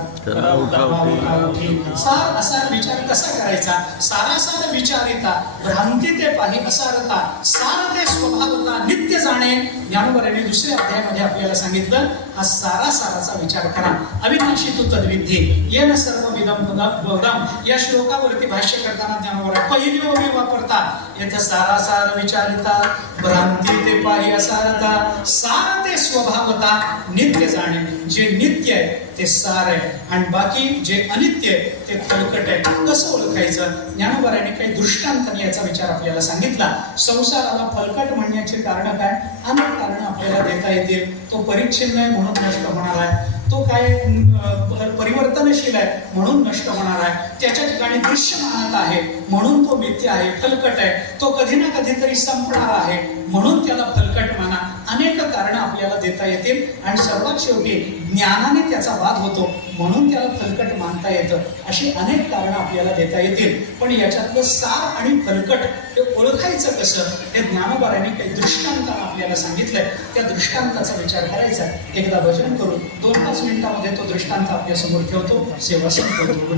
सार असार विचार कसा करायचा? सारासार विचारिता भ्रांती ते पाही असारता, सार ते स्वभावता नित्य जाणे. ज्ञानोबरांनी 2ऱ्या अध्यायामध्ये आपल्याला सांगितलं, हा साराचा विचार करा. अविनाशी तू तद्विधी येन सर्व विदम पदम. या श्लोकावरती भाष्य करताना ज्ञानोबरा पहिली ओळी वापरतात. येथे सारासार विचारिता भ्रांती ते पाही असारता, सार ते स्वभावता नित्य जाणे. जे नित्य आहे ते सार आहे आणि बाकी जे अनित्य आहे ते फलकट आहे. कसं ओळखायचं? ज्ञानोबरांनी काही दृष्टांताने याचा विचार आपल्याला सांगितला. संसाराला फलकट म्हणण्याची कारण काय? अनेक कारण आपल्याला देता येतील. तो परिच्छिन्न आहे म्हणून नष्ट होणार आहे, तो काय परिवर्तनशील आहे म्हणून नष्ट होणार आहे, त्याच्या ठिकाणी दृश्यमानता आहे म्हणून तो मिथ्या आहे, फलकट आहे, तो कधी ना कधीतरी संपणार आहे म्हणून त्याला फलकट माना. अनेक कारण आपल्याला देता येतील आणि सर्वात शेवटी ज्ञानाने त्याचा वाद होतो म्हणून त्याला फलकट मानता येतं. अशी अनेक कारण आपल्याला देता येतील. पण याच्यातलं सार आणि फलकट हे ओळखायचं कसं? हे ज्ञानोबरांनी काही दृष्टांत आपल्याला सांगितलंय. त्या दृष्टांताचा विचार करायचा. एकदा भजन करून 2-5 मिनिटांमध्ये तो दृष्टांत आपल्या समोर ठेवतो. सेवा संपतो.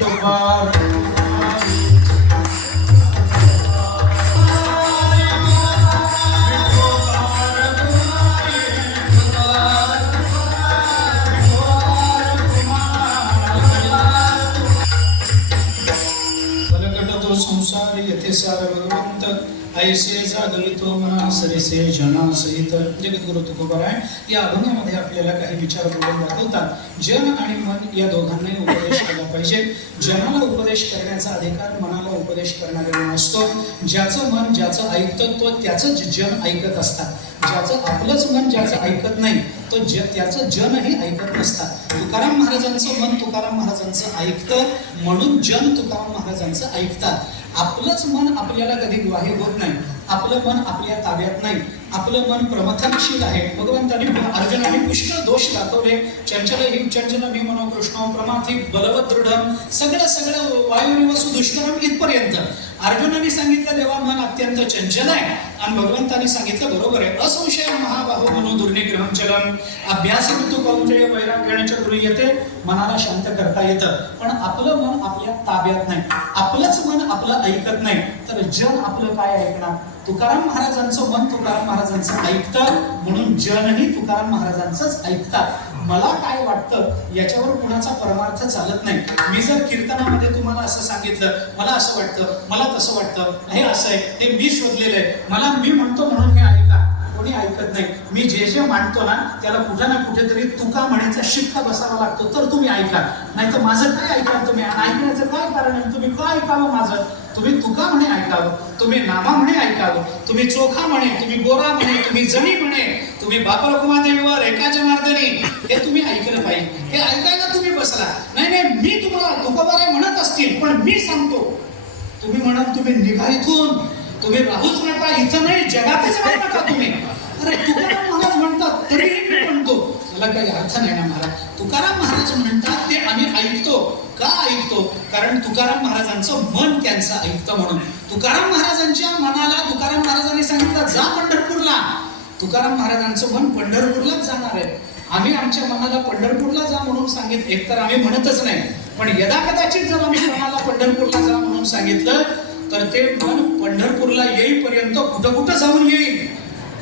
संसार येथे सार भगवंत ऐसे जागवितो मना सरिसे जना सहित. जगद्गुरु तुकोबाराय या अभंगामध्ये आपल्याला काही विचार करून दाखवतात. जन आणि मन या दोघांनाही उपदेश केला पाहिजे. जनाला उपदेश करण्याचा अधिकार मनाला उपदेश करणाऱ्याला असतो. ज्याचं मन ज्याचं ऐकतं तो त्याचंच जन ऐकत असतात. ज्याचं आपलंच मन ज्याचं ऐकत नाही तो त्याचं जनही ऐकत नसतात. तुकाराम महाराजांचं मन तुकाराम महाराजांचं ऐकतं म्हणून जन तुकाराम महाराजांचं ऐकतात. आपलंच मन आपल्याला कधी ग्वाही होत नाही. आपलं मन आपल्या ताब्यात नाही. आपलं मन प्रमथनशील आहे. भगवंतांनी अर्जुनाने पुष्कळ दोष दाखवले. चंचल हि चंचल मी मनो कृष्ण प्रमाथी बलवत दृढ सगळं वायुरिव सुदुष्करम इथपर्यंत अर्जुनाने सांगितलं देवा मन अत्यंत चंचल आहे. आणि भगवंतांनी सांगितलं बरोबर आहे. असंशय महाबाहो मनो दुर्निग्रहम चलम अभ्यास ऋतू कौंतेय वैराग्याच्या येते. मनाला शांत करता येतं, पण आपलं मन आपल्या ताब्यात नाही. आपलंच मन आपलं ऐकत नाही तर जन आपलं काय ऐकणार? तुकाराम महाराजांचं मन तुकाराम महाराजांचं ऐकतं, म्हणून जनही तुकाराम महाराजांचंच ऐकतात. मला काय वाटतं याच्यावर कुणाचा परमार्थ चालत नाही. मी जर कीर्तनामध्ये तुम्हाला असं सांगितलं मला असं वाटतं, मला तसं वाटतं, हे असं आहे, हे मी शोधलेलं आहे, मला मी म्हणतो म्हणून हे ऐका, कोणी ऐकत नाही. मी जे मांडतो ना त्याला कुठे ना कुठेतरी तुका म्हणायचा शिक्का बसावा लागतो, तर तुम्ही ऐका. नाही तर माझं काय ऐका तुम्ही? ऐकण्याचं काय कारण आहे? तुम्ही काय ऐकावं माझं? तुम्ही तुका म्हणे ऐकावं, तुम्ही नामा म्हणे ऐकावं, तुम्ही चोखा म्हणे, तुम्ही गोरा म्हणे, तुम्ही जणी म्हणे, तुम्ही बाप रखुमादेवीवर एकाच्या मार्दनी, हे तुम्ही ऐकलं पाहिजे. हे ऐकायला तुम्ही बसला नाही. मी तुम्हाला तुकोबारे म्हणत असतील, पण मी सांगतो. तुम्ही म्हणाल तुम्ही निघा इथून, तुम्ही राहूच नका इथं, नाही जगातच राहू नका तुम्ही. अरे तुकाराम महाराज म्हणतात तरीही मी म्हणतो, मला काही अर्थ नाही ना महाराज. तुकाराम महाराज म्हणतात ते आम्ही ऐकतो. का ऐकतो? कारण तुकाराम महाराजांचं मन त्यांचं ऐकतं म्हणून. तुकाराम महाराजांच्या मनाला तुकाराम महाराजांनी सांगितलं जा पंढरपूरला. तुकाराम महाराजांचं मन पंढरपूरलाच जाणार आहे. आम्ही आमच्या मनाला पंढरपूरला जा म्हणून सांगितलं, एकतर आम्ही म्हणतच नाही, पण यदा कदाचित जर आम्ही मनाला पंढरपूरला जा म्हणून सांगितलं तर ते मन पंढरपूरला येईपर्यंत कुठं कुठं जाऊन येईल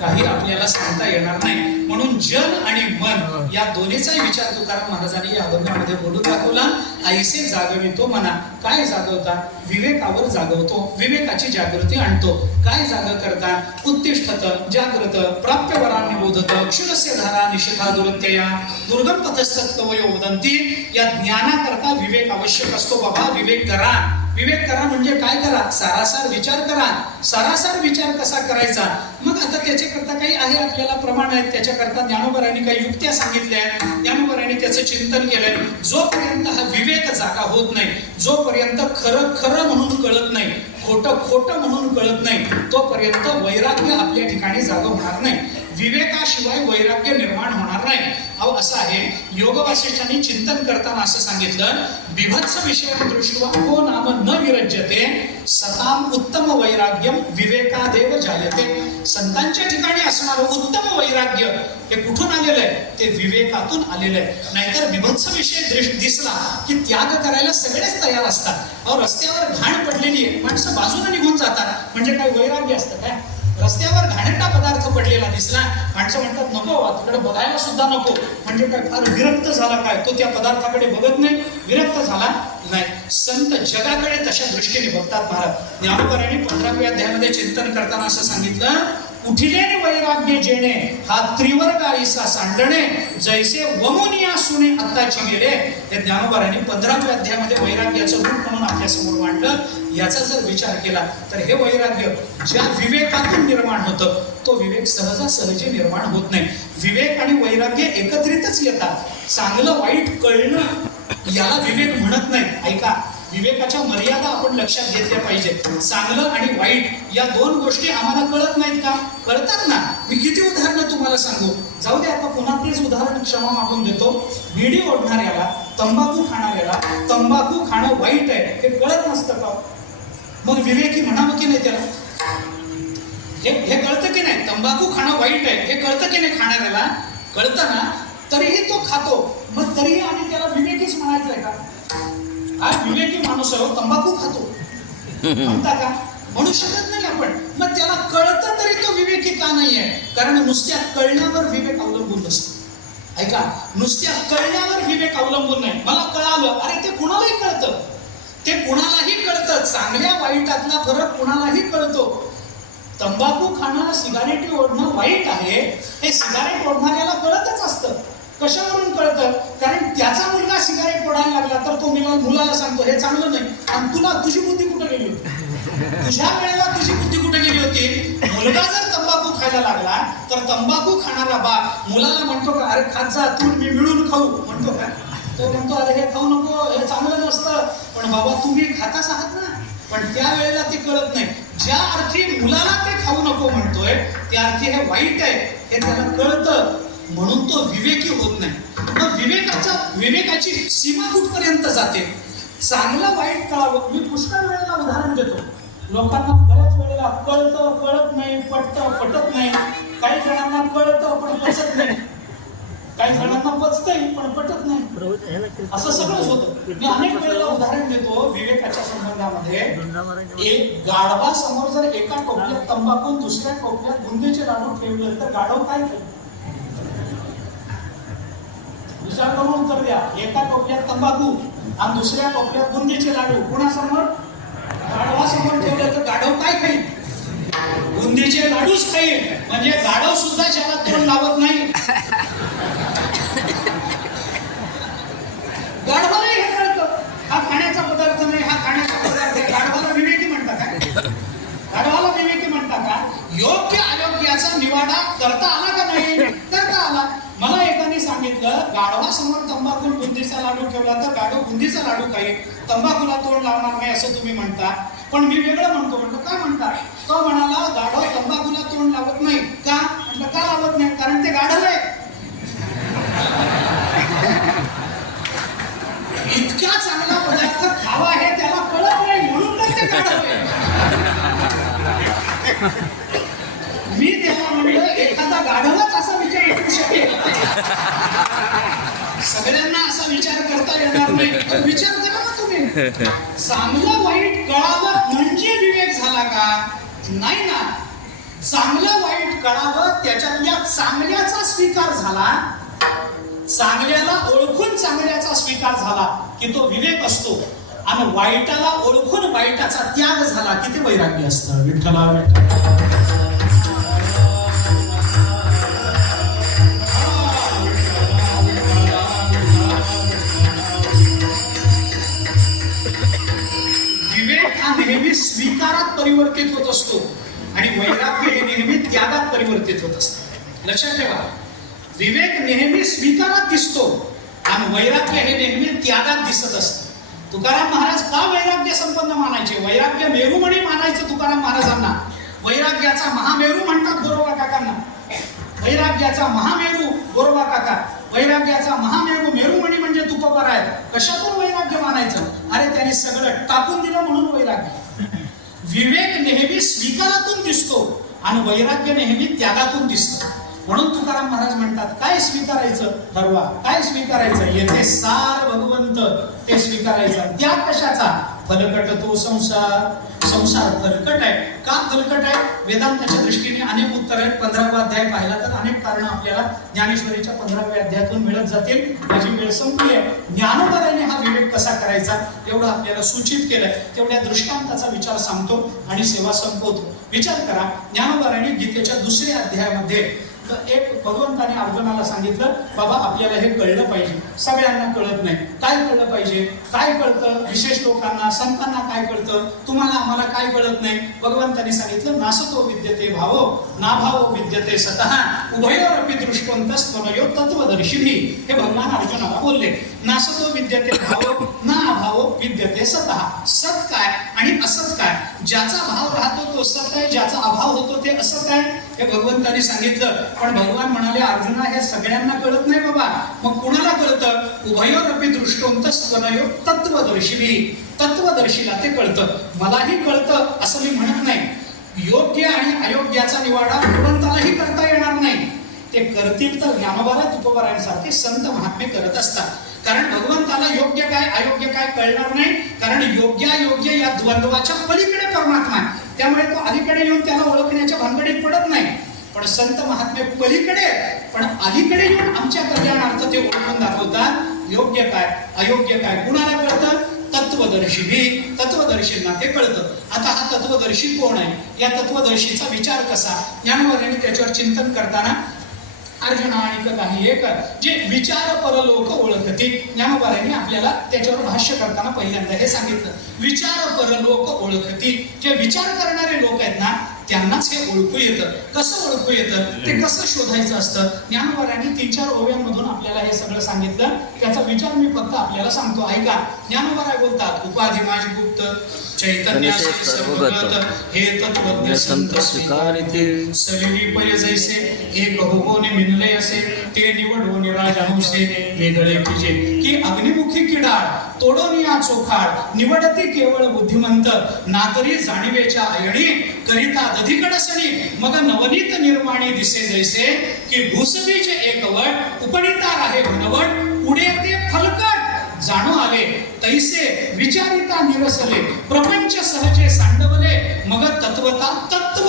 काही आपल्याला सांगता येणार नाही. म्हणून जन आणि मन या दोन्हीचाही विचार तुकाराम महाराजांनी या अभंगामध्ये बोलून दाखवला. ऐसे जागवितो मना. काय जागवता? विवेकावर जागवतो, विवेकाची जागृती आणतो. काय जाग करता? उत्तिष्ठत जागृत प्राप्य वरांनी बोधत क्षुरस्य धारा निशिखा दुरत्यया दुर्गम पथस्तत्वयो वदंती. या ज्ञानाकरता विवेक आवश्यक असतो बाबा. विवेक करा. विवेक करा म्हणजे काय करा? सारासार विचार करा. सारासार विचार कसा करायचा? मग आता त्याच्याकरता काही आहे आपल्याला प्रमाण आहेत. त्याच्याकरता ज्ञानोबरांनी काही युक्त्या सांगितल्या, ज्ञानोबरांनी त्याचं चिंतन केलंय. जोपर्यंत हा विवेक जागा होत नाही, जोपर्यंत खरं खरं म्हणून कळत नाही, खोटं खोटं म्हणून कळत नाही, तोपर्यंत वैराग्य आपल्या ठिकाणी जागा होणार नाही. विवेकाशिवाय वैराग्य निर्माण होणार नाही. अहो असं आहे, योग वासिष्ठांनी चिंतन करताना असं सांगितलं, बिभत्स विषय दृष्ट्वा को नाम न विरज्यते सताम उत्तम वैराग्यम विवेकादेव जायते. संतांच्या ठिकाणी असणारं उत्तम वैराग्य हे कुठून आलेलं आहे? ते विवेकातून आलेलं आहे. नाहीतर बिभत्स विषय दिसला की त्याग करायला सगळेच तयार असतात. अहो रस्त्यावर घाण पडलेली आहे, माणसं बाजूने निघून जातात, म्हणजे काय वैराग्य असतं काय? रस्त्यावर घाणेरडा पदार्थ पडलेला दिसला, माणसं म्हणतात नको, तिकडे बघायला सुद्धा नको, म्हणजे काय फार विरक्त झाला काय? तो त्या पदार्थाकडे बघत नाही, विरक्त झाला नाही. संत जगाकडे तशा दृष्टीने बघतात महाराज. ज्ञानोबरांनी 15व्या अध्यायामध्ये चिंतन करताना असं सांगितलं, उठिले वैराग्य जेणे हा त्रिवर्ग आईसा सांडणे जैसे वमुनिया सुने आत्ताची गेले. हे ज्ञानोबरांनी 15व्या अध्यायामध्ये वैराग्याचं रूप म्हणून आपल्या समोर मांडलं. याचा जर विचार केला तर हे वैराग्य ज्या विवेकातून निर्माण होतं, तो विवेक सहजासहजी निर्माण होत नाही. विवेक आणि वैराग्य एकत्रितच येतात. चांगलं वाईट कळणं याला विवेक म्हणत नाही. ऐका, विवेकाच्या मर्यादा आपण लक्षात घेतल्या पाहिजे. चांगलं आणि वाईट या दोन गोष्टी आम्हाला कळत नाहीत का? कळतात ना. मी किती उदाहरणं तुम्हाला सांगू. जाऊ दे, आता पुन्हा तेच उदाहरण क्षमा मागून देतो. बिडी ओढणाऱ्याला, तंबाखू खाणाऱ्याला तंबाखू खाणं वाईट आहे हे कळत नसतं का? मग विवेकी म्हणावं की नाही त्याला? हे कळतं की नाही? तंबाखू खाणं वाईट आहे हे कळतं की नाही? खाणाऱ्याला कळतं ना, तरीही तो खातो. मग तरीही आम्ही त्याला विवेकीच म्हणायचं आहे का? हा विवेकी माणूस आहे, तंबाखू खातो म्हणता का? म्हणू शकत नाही आपण. मग त्याला कळतं तरी तो विवेकी का नाहीये? कारण नुसत्या कळण्यावर विवेक अवलंबून नसतो. ऐका, नुसत्या कळण्यावर विवेक अवलंबून नाही. मला कळालं, अरे ते कुणालाही कळतं, ते कुणालाही कळतं. चांगल्या वाईटातला फरक कुणालाही कळतो. तंबाखू खाणं, सिगारेटी ओढणं वाईट आहे हे सिगारेट ओढणाऱ्याला कळतच असतं. कशावरून कळतं? कारण त्याचा मुलगा सिगारेट ओढायला लागला तर तो मुलाला सांगतो हे चांगलं नाही. आणि तुला तुझी बुद्धी कुठे गेली होती? तुझ्या वेळेला तुझी बुद्धी कुठे गेली होती? मुलगा जर तंबाखू खायला लागला तर तंबाखू खाणारा बाप मुलाला म्हणतो का अरे खात जा, तू मी मिळून खाऊ म्हणतो का? तो म्हणतो अरे हे खाऊ नको, हे चांगलं नसतं. पण बाबा तुम्ही खाताच आहात ना. पण त्या वेळेला ते कळत नाही. ज्या अर्थी मुलाला ते खाऊ नको म्हणतोय त्या अर्थी हे वाईट आहे हे त्याला कळतं, म्हणून तो विवेकी होत नाही. मग विवेकाची सीमा कुठपर्यंत जाते? चांगलं वाईट कळावं. मी पुष्कळ वेळेला उदाहरण देतो. लोकांना बऱ्याच वेळेला कळतं, कळत नाही, पटतं, पटत नाही. काही जणांना कळतं पण पचत नाही, काही जणांना पचतंय पण पटत नाही. असं सगळंच होतं. मी अनेक वेळेला उदाहरण देतो विवेकाच्या संबंधामध्ये. एक गाढवा समोर जर एका टोपल्यात तंबाखू दुसऱ्या टोपल्यात बुंदीचे लाडू ठेवले तर गाढव काय करेल? विचार करून उत्तर द्या. एका टोपल्यात तंबाखू आणि दुसऱ्या टोपल्यात बुंदीचे लाडू कुणासमोर? गाढवासमोर ठेवले तर गाढव काय खाईल? बुंदीचे लाडूच खाईल. म्हणजे गाढव सुद्धा ज्याला तोंड लावत नाही. गाढवाला हे कळतं हा खाण्याचा पदार्थ नाही, हा खाण्याचा पदार्थ आहे. गाढवाला विवेकी म्हणता का? गाढवाला विवेकी म्हणता का? योग्य अयोग्याचा निवाडा करता आला का नाही? करता आला. मला एकाने सांगितलं गाढवासमोर तंबाखू बुंदीचा लाडू ठेवला तर गाढव बुंदीचा लाडू खाईल, तंबाखूला तोंड लावणार नाही असं तुम्ही म्हणता. पण मी वेगळं म्हणतो. म्हटलं काय म्हणता? तो म्हणाला गाढव तंबाखूला तोंड लावत नाही. का? म्हटलं का लावत नाही? कारण ते गाढव आहे. इतका चांगला पदार्थ खावा हे त्याला कळत नाही म्हणून तर ते गाढव आहे. मी त्याला म्हणलं एखादा गाढवच असा विचार करू शकेल. सगळ्यांना असा विचार करता येणार नाही. विचार करा ना तुम्ही. चांगलं वाईट कळावं म्हणजे विवेक झाला का? नाही ना. चांगलं वाईट कळावं त्याच्यातल्या चांगल्याचा स्वीकार झाला, चांगल्याला ओळखून चांगल्याचा स्वीकार झाला की तो विवेक असतो. आणि वाईटाला ओळखून वाईटाचा त्याग झाला की ते वैराग्य असतं. विठ्ठला विवेक हा नेहमी स्वीकारात परिवर्तित होत असतो आणि वैराग्य हे नेहमी त्यागात परिवर्तित होत असतं. लक्षात ठेवा. विवेक नेहमी स्वीकारात दिसतो आणि वैराग्य हे नेहमी त्यागात दिसत असतं. तुकाराम महाराज का वैराग्य संपन्न मानायचे? वैराग्य मेरुमणी मानायचं तुकाराम महाराजांना. वैराग्याचा महामेरू म्हणतात गोरोबा काकांना. वैराग्याचा महामेरू गोरोबा काका. वैराग्याचा महामेरू मेरुमणी म्हणजे तुकोबार आहे. कशातून वैराग्य मानायचं? अरे त्याने सगळं टाकून दिलं म्हणून वैराग्य. विवेक नेहमी स्वीकारातून दिसतो आणि वैराग्य नेहमी त्यागातून दिसतं. म्हणून तुकाराम महाराज म्हणतात काय स्वीकारायचं ठरवा. काय स्वीकारायचं? येथे सार भगवंत ते स्वीकारायचं. त्याग कशाचा? फलकट तो संसार. संसार फलकट आहे. का फलकट आहे? वेदांताच्या दृष्टीने अनेक उत्तर आहेत. 15वा अध्याय पाहिला तर अनेक कारण आपल्याला ज्ञानेश्वरीच्या 15व्या अध्यायातून मिळत जातील. माझी वेळ संपली आहे. ज्ञानोबराने हा विवेक कसा करायचा एवढं आपल्याला सूचित केलंय. तेवढ्या दृष्टांताचा विचार सांगतो आणि सेवा संपवतो. विचार करा. ज्ञानोबराने गीतेच्या 2ऱ्या अध्यायामध्ये एक भगवंताने अर्जुनाला सांगितलं बाबा आपल्याला हे कळलं पाहिजे. सगळ्यांना कळत नाही. काय कळलं पाहिजे? काय कळतं? विशेष लोकांना संतांना काय कळतं? तुम्हाला आम्हाला काय कळत नाही? भगवंताने सांगितलं नासतो विद्यते भावो नाभावो विद्यते सतः उभयोरपि दृष्टवंतस्त्वनयो तत्वदर्शिनी. हे भगवान अर्जुनाला बोलले. नासतो विद्यते भावो ना अभावो विद्यते सतः. सत काय आणि असत काय? ज्याचा भाव राहतो तो सत आहे, ज्याचा अभाव होतो ते असत आहे. हे भगवंताने सांगितलं. पण भगवान म्हणाले अर्जुना हे सगळ्यांना कळत नाही बाबा. मग कुणाला कळतं? उभयोरपि दृष्टवंतस्त्वनयो तत्वदर्शिनी. तत्वदर्शीला ते कळतं. मलाही कळतं असं मी म्हणत नाही. योग्य आणि अयोग्याचा निवाडा भगवंतालाही करता येणार नाही. ते करतील तर ज्ञानोबा तुकोबारायांसारखे संत महात्मे करत असतात. कारण भगवंताला योग्य काय अयोग्य काय कळणार नाही. कारण योग्यायोग्य या द्वंद्वाच्या पलीकडे परमात्मा आहे. त्यामुळे तो अलीकडे येऊन त्याला ओळखण्याच्या भानगडीत पडत नाही. पण संत महात्मे पलीकडे पण अलीकडे येऊन आमच्या कल्याणार्थ ते ओळखून दाखवतात. योग्य काय अयोग्य काय कुणाला कळतं? तत्वदर्शी. तत्वदर्शींना ते कळतं. आता हा तत्वदर्शी कोण आहे? या तत्वदर्शीचा विचार कसा? ज्ञानोबराने त्याच्यावर चिंतन करताना अर्जुना आणि काही एक जे विचार परलोक ओळखते. ज्ञानोबराने आपल्याला त्याच्यावर भाष्य करताना पहिल्यांदा हे सांगितलं. विचार परलोक ओळखती. जे विचार करणारे लोक आहेत ना त्यांनाच हे ओळखू येतं. कसं ओळखू येतं? ते कसं शोधायचं असतं? ज्ञानोबराने 3-4 ओव्यांमधून आपल्याला हे सगळं सांगितलं. त्याचा विचार मी फक्त आपल्याला सांगतो. ऐका. ज्ञानोबराय बोलतात उपाधी माझी गुप्त चैतन्यासे सर्वगत हे तत्वज्ञ संत स्वीकारिते सलिली पय जैसे एक होऊन मिनले असे ते निवडून राजहंसे वेगळे तुझे की अग्निमुखी किडाळ तोडून या चोखाड निवडती केवळ बुद्धिमंत नागरी जाणीवेच्या अयणी करिता दधिकडसणी मग नवनीत निर्माणी दिसे जैसे की घुसबीज एकवट उपनिता राहे घनवट पुढे ते फलकट जाणू आले तैसे विचारिता निरसले प्रपंच सहजे सांडवले मग तत्व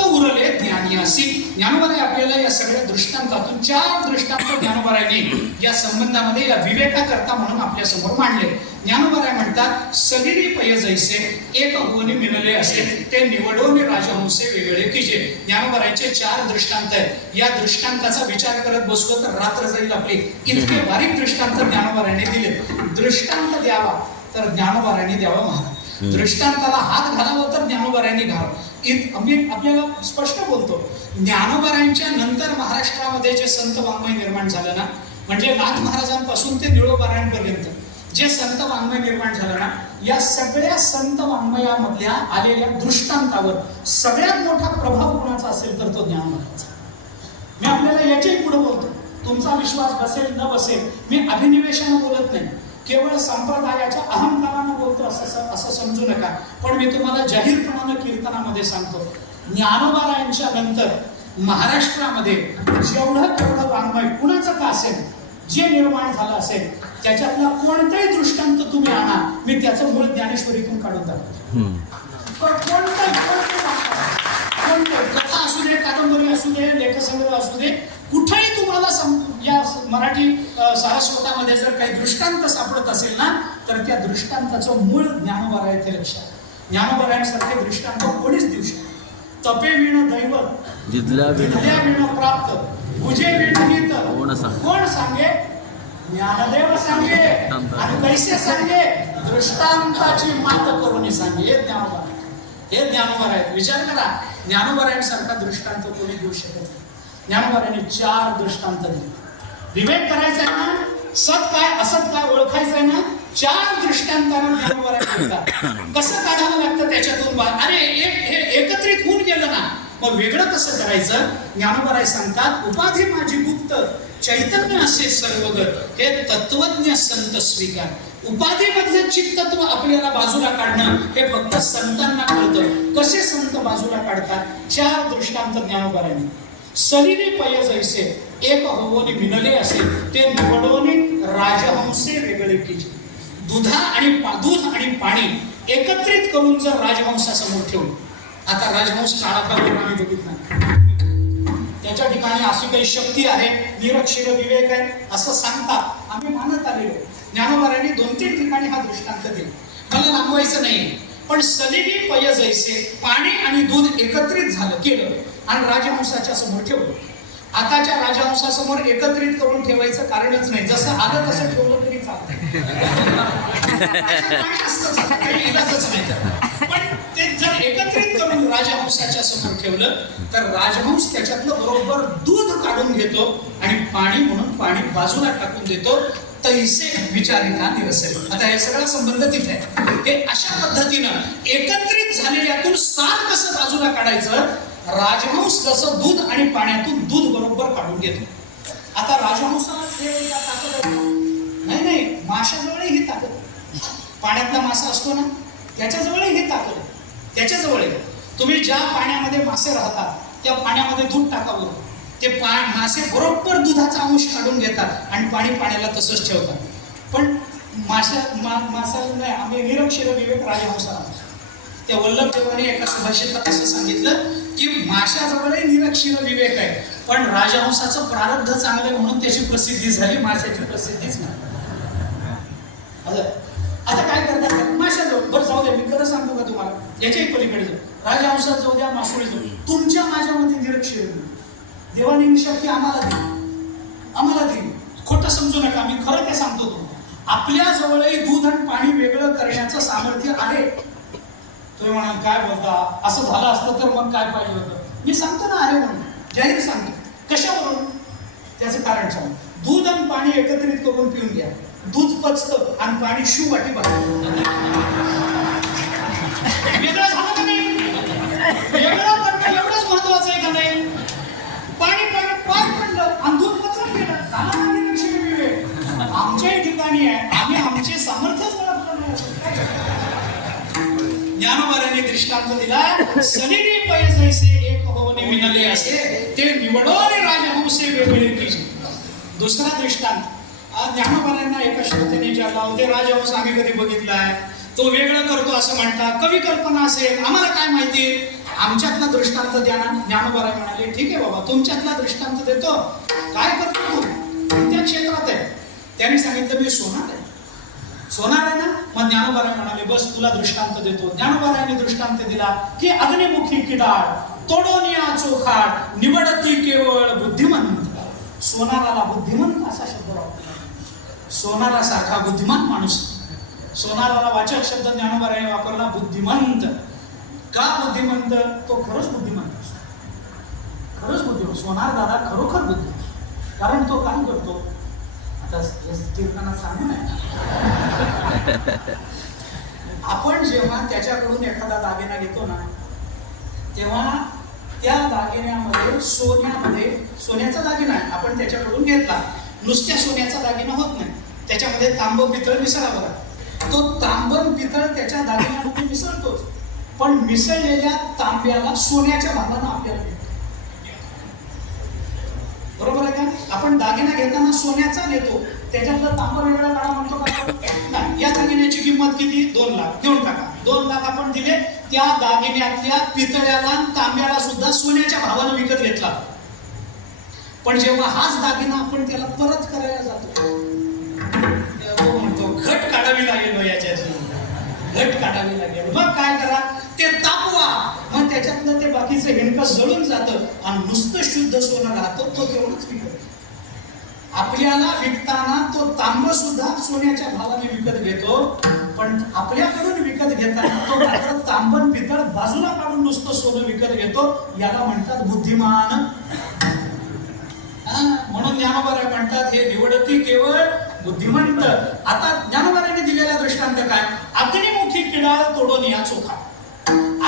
उरले ज्ञानियासी. ज्ञानोबाने आपल्याला या सगळ्या दृष्टांतातून 4 दृष्टांत ज्ञानोबारायांनी या संबंधामध्ये या विवेकाकरता म्हणून आपल्या समोर मांडले. ज्ञानोबाराय म्हणतात सलिली पय जैसे एक होऊन मिळले असे ते निवडून राजहंसे वेगळे कीजे. ज्ञानोबारायांचे 4 दृष्टांत आहेत. या दृष्टांताचा विचार करत बसलो तर रात्र जाईल आपली. इतके बारीक दृष्टांत ज्ञानोबारायांनी दिले. दृष्टांत द्यावा तर ज्ञानोबारायांनी द्यावा महाराज. दृष्टांताला हात घालावा तर ज्ञानोबारायांनी घालावा. आम्ही आपल्याला स्पष्ट बोलतो ज्ञानोबारायांच्या नंतर महाराष्ट्रामध्ये जे संत वाङ्मय निर्माण झालं ना म्हणजे नाथ महाराजांपासून ते निळोबारायांपर्यंत जे संत वाङ्मय निर्माण झालं ना या सगळ्या संत वाङ्मयामधल्या आलेल्या दृष्टांतावर सगळ्यात मोठा प्रभाव कोणाचा असेल तर तो ज्ञानोबारायांचा. मी आपल्याला याच्याही पुढे बोलतो. तुमचा विश्वास बसेल न बसेल मी अभिनिवेशानं बोलत नाही केवळ संप्रदायाच्या अहंकारानं बोलतो असं समजू नका. पण मी तुम्हाला जाहीरपणानं कीर्तनामध्ये सांगतो ज्ञानोबारायांच्या नंतर महाराष्ट्रामध्ये जेवढं तेवढं वाङ्मय कुणाचं का असेल जे निर्माण झालं असेल त्याच्यातला कोणताही दृष्टांत तुम्ही आणा मी त्याचं मूळ ज्ञानेश्वरीतून काढून टाकतो. कोणते कथा असू दे कादंबरी असू दे लेखसंग्रह असू दे कुठेही तुम्हाला या मराठी सारस्वतामध्ये जर काही दृष्टांत सापडत असेल ना तर त्या दृष्टांताचं मूळ ज्ञानोबाराय लक्षात. ज्ञानोबारायांसारखे दृष्टांत कोणीच देऊ शकतो. तपे विण दैवत जिथल्या विण प्राप्त भुजे विण हित कोण सांगे ज्ञानदेव सांगे आणि कैसे सांगे दृष्टांताची मात करून सांगे. हे ज्ञानोबाराय. विचार करा ज्ञानोबारायांसारखा दृष्टांत कोणी देऊ शकत नाही. ज्ञानोबारायांनी 4 दृष्टांत दिले. विवेक करायचा आहे ना सत काय असत काय ओळखायचं आहे ना 4 दृष्टांतानं ज्ञानोबाराय बोलतात. कसं काढावं लागतं त्याच्यातून अरे हे एकत्रित होऊन गेलं ना मग वेगळं कसं करायचं. ज्ञानोबाराय सांगतात उपाधी माझी गुप्त चैतन्य असे सर्वगत हे तत्वज्ञ संत स्वीकार. उपाधीमधलं चित्तत्व आपल्याला बाजूला काढणं हे फक्त संतांना कळतं. कसे संत बाजूला काढतात 4 दृष्टांत ज्ञानोबारायांनी. सलिले पय जैसे एक होऊन मिनले असे ते निवडून राजहंसे वेगळे कीजे. दूध आणि पाणी एकत्रित करून जर राजहंसासमोर ठेवलं आता राजहंस काळा करून आम्ही बघितला त्याच्या ठिकाणी अशी काही शक्ती आहे निरक्षर विवेक आहे असं सांगतात आम्ही मानत आलेलो. ज्ञानोबारायांनी 2-3 ठिकाणी हा दृष्टांत दिला. मला लांबवायचं नाही पण सलिली पय जैसे पाणी आणि दूध एकत्रित झालं केलं आणि राजहंसाच्या समोर ठेवलं. आताच्या राजहंसासमोर एकत्रित करून ठेवायचं कारणच नाही. जसं आलं तसं ठेवलं तरी काही इलाजच नाही. पण ते जर एकत्रित करून राजहंसाच्या समोर ठेवलं तर राजहंस त्याच्यातलं बरोबर दूध काढून घेतो आणि पाणी म्हणून पाणी बाजूला टाकून देतो. तैसे विचारिता निरसेल. आता हे सगळा संबंध तिथे आहे. हे अशा पद्धतीनं एकत्रित झालेल्यातून सार कसं बाजूला काढायचं. राजहंस जसं दूध आणि पाण्यातून दूध बरोबर काढून घेतो. आता राजहंसाला ताकद नाही माशाजवळ ही ताकद. पाण्यातला मासा असतो ना त्याच्याजवळ ही ताकद त्याच्याजवळ. तुम्ही ज्या पाण्यामध्ये मासे राहतात त्या पाण्यामध्ये दूध टाकावं ते मासे बरोबर दुधाचा अंश काढून घेतात आणि पाण्याला तसंच ठेवतात. पण मासाला नाही आम्ही निरक्षर विवेक राजहंसा. त्या वल्लभदेवाने एका सुभाषितात असं सांगितलं की माशाजवळही निरक्षर विवेक आहे पण राजहंसाचं प्रारब्ध चांगलं म्हणून त्याची प्रसिद्धी झाली माशाची प्रसिद्धीच नाही. आता काय करतात माशाजवळ बरं जाऊ द्या मी खरं सांगतो का तुम्हाला याच्याही पलीकडे जाऊ राजहंसात जाऊ द्या मासोळी जाऊ तुमच्या माझ्यामध्ये निरक्षर देवाने शक्ती आम्हाला दिली. खोटं समजू नका मी खरं ते सांगतो तुम्हाला. आपल्या जवळही दूध आणि पाणी वेगळं करण्याचं सामर्थ्य आहे. तुम्ही म्हणाल काय बोलता असं झालं असतं तर मग काय पाहिजे होतं. मी सांगतो ना आहे म्हणून जाहीर सांगतो. कशावरून त्याचं कारण सांग. दूध आणि पाणी एकत्रित करून पिऊन घ्या. दूध पचतं आणि पाणी शू वाटी बाहेर वेगळं झालं का नाही? वेगळं करणं एवढंच महत्वाचं आहे का नाही? पाणी पाय पडलं आणि दूध पचून गेलं, त्याला सांगितल्याशिवाय विवेक. आमच्याही ठिकाणी आहे, आम्ही आमचे सामर्थ्यच ओळखलं नाही असं काय? ज्ञानोबाराने दृष्टांत दिला, सलिनी पै जैसे एक होणे विनले असे ते निवडोने राजहंसे वेगळे कीजे. दुसरा दृष्टांत ज्ञानोबारांना एका श्रोतेने विचारला, होते राजहंस आम्ही कधी बघितलाय, तो वेगळं करतो असं म्हणतात, कवी कल्पना असेल, आम्हाला काय माहिती, आमच्यातला दृष्टांत द्या ना. ज्ञानोबाराय म्हणाले, ठीक आहे बाबा, तुमच्यातला दृष्टांत देतो. काय करतो तू? कोणत्या क्षेत्रात आहे? त्यांनी सांगितलं, मी सोनार आहे. सोनार आहे ना? मग ज्ञानोबाराय म्हणाले, बस तुला दृष्टांत देतो. ज्ञानोबारायांनी दृष्टांत दिला की अग्निमुखी किडाळ तोडोनिया चोखाड निवडती केवळ बुद्धिमंत. सोनाराला बुद्धिमंत असा शब्द वापरला. सोनारासारखा बुद्धिमान माणूस. सोनाराला वाचक शब्द ज्ञानोबारायांनी वापरला, बुद्धिमंत. का बुद्धिमंत? तो खरंच बुद्धिमंत असतो. खरंच बुद्धिमंत. सोनार दादा खरोखर बुद्धिमंत. कारण तो काय करतो, आता कीर्तनात सांगू नये, आपण जेव्हा त्याच्याकडून एखादा दागिना घेतो ना, तेव्हा त्या दागिन्यामध्ये सोन्याचा दागिना आहे, आपण त्याच्याकडून घेतला. नुसत्या सोन्याचा दागिना होत नाही, त्याच्यामध्ये तांब पितळ मिसळा बघा. तो तांब पितळ त्याच्या दागिन्यामध्ये मिसळतोच, पण मिसळलेल्या तांब्याला सोन्याच्या भावानं आपल्याला मिळतो. बरोबर आहे का? आपण दागिना घेताना सोन्याचा घेतो, त्याच्यातलं तांब वेगळा काढा म्हणतो का? नाही. या दागिन्याची किंमत किती? 2 लाख. घेऊन टाका. 2 लाख आपण दिले, त्या दागिन्यातल्या पितळ्याला तांब्याला सुद्धा सोन्याच्या भावानं विकत घेतला. पण जेव्हा हाच दागिना आपण त्याला परत करायला जातो, तो म्हणतो घट काढावी लागेल याच्यातली, घट काढावी लागेल. मग काय करा, ते तापवा. मग त्याच्यातलं ते बाकीचं हिणकस जळून जातं आणि नुसतं शुद्ध सोनं राहतं. तो तेवढंच विकत. आपल्याला विकताना तो तांब सुद्धा सोन्याच्या भावाने विकत घेतो, पण आपल्याकडून विकत घेताना तो मात्र तांबन पितळ बाजूला काढून नुसतं सोनं विकत घेतो. याला म्हणतात बुद्धिमान. म्हणून ज्ञानोबाराय म्हणतात, हे निवडती केवळ बुद्धिमंत. आता ज्ञानोबारायांनी दिलेला दृष्टांत काय? अग्निमुखी किडाळ तोडून या चोखा.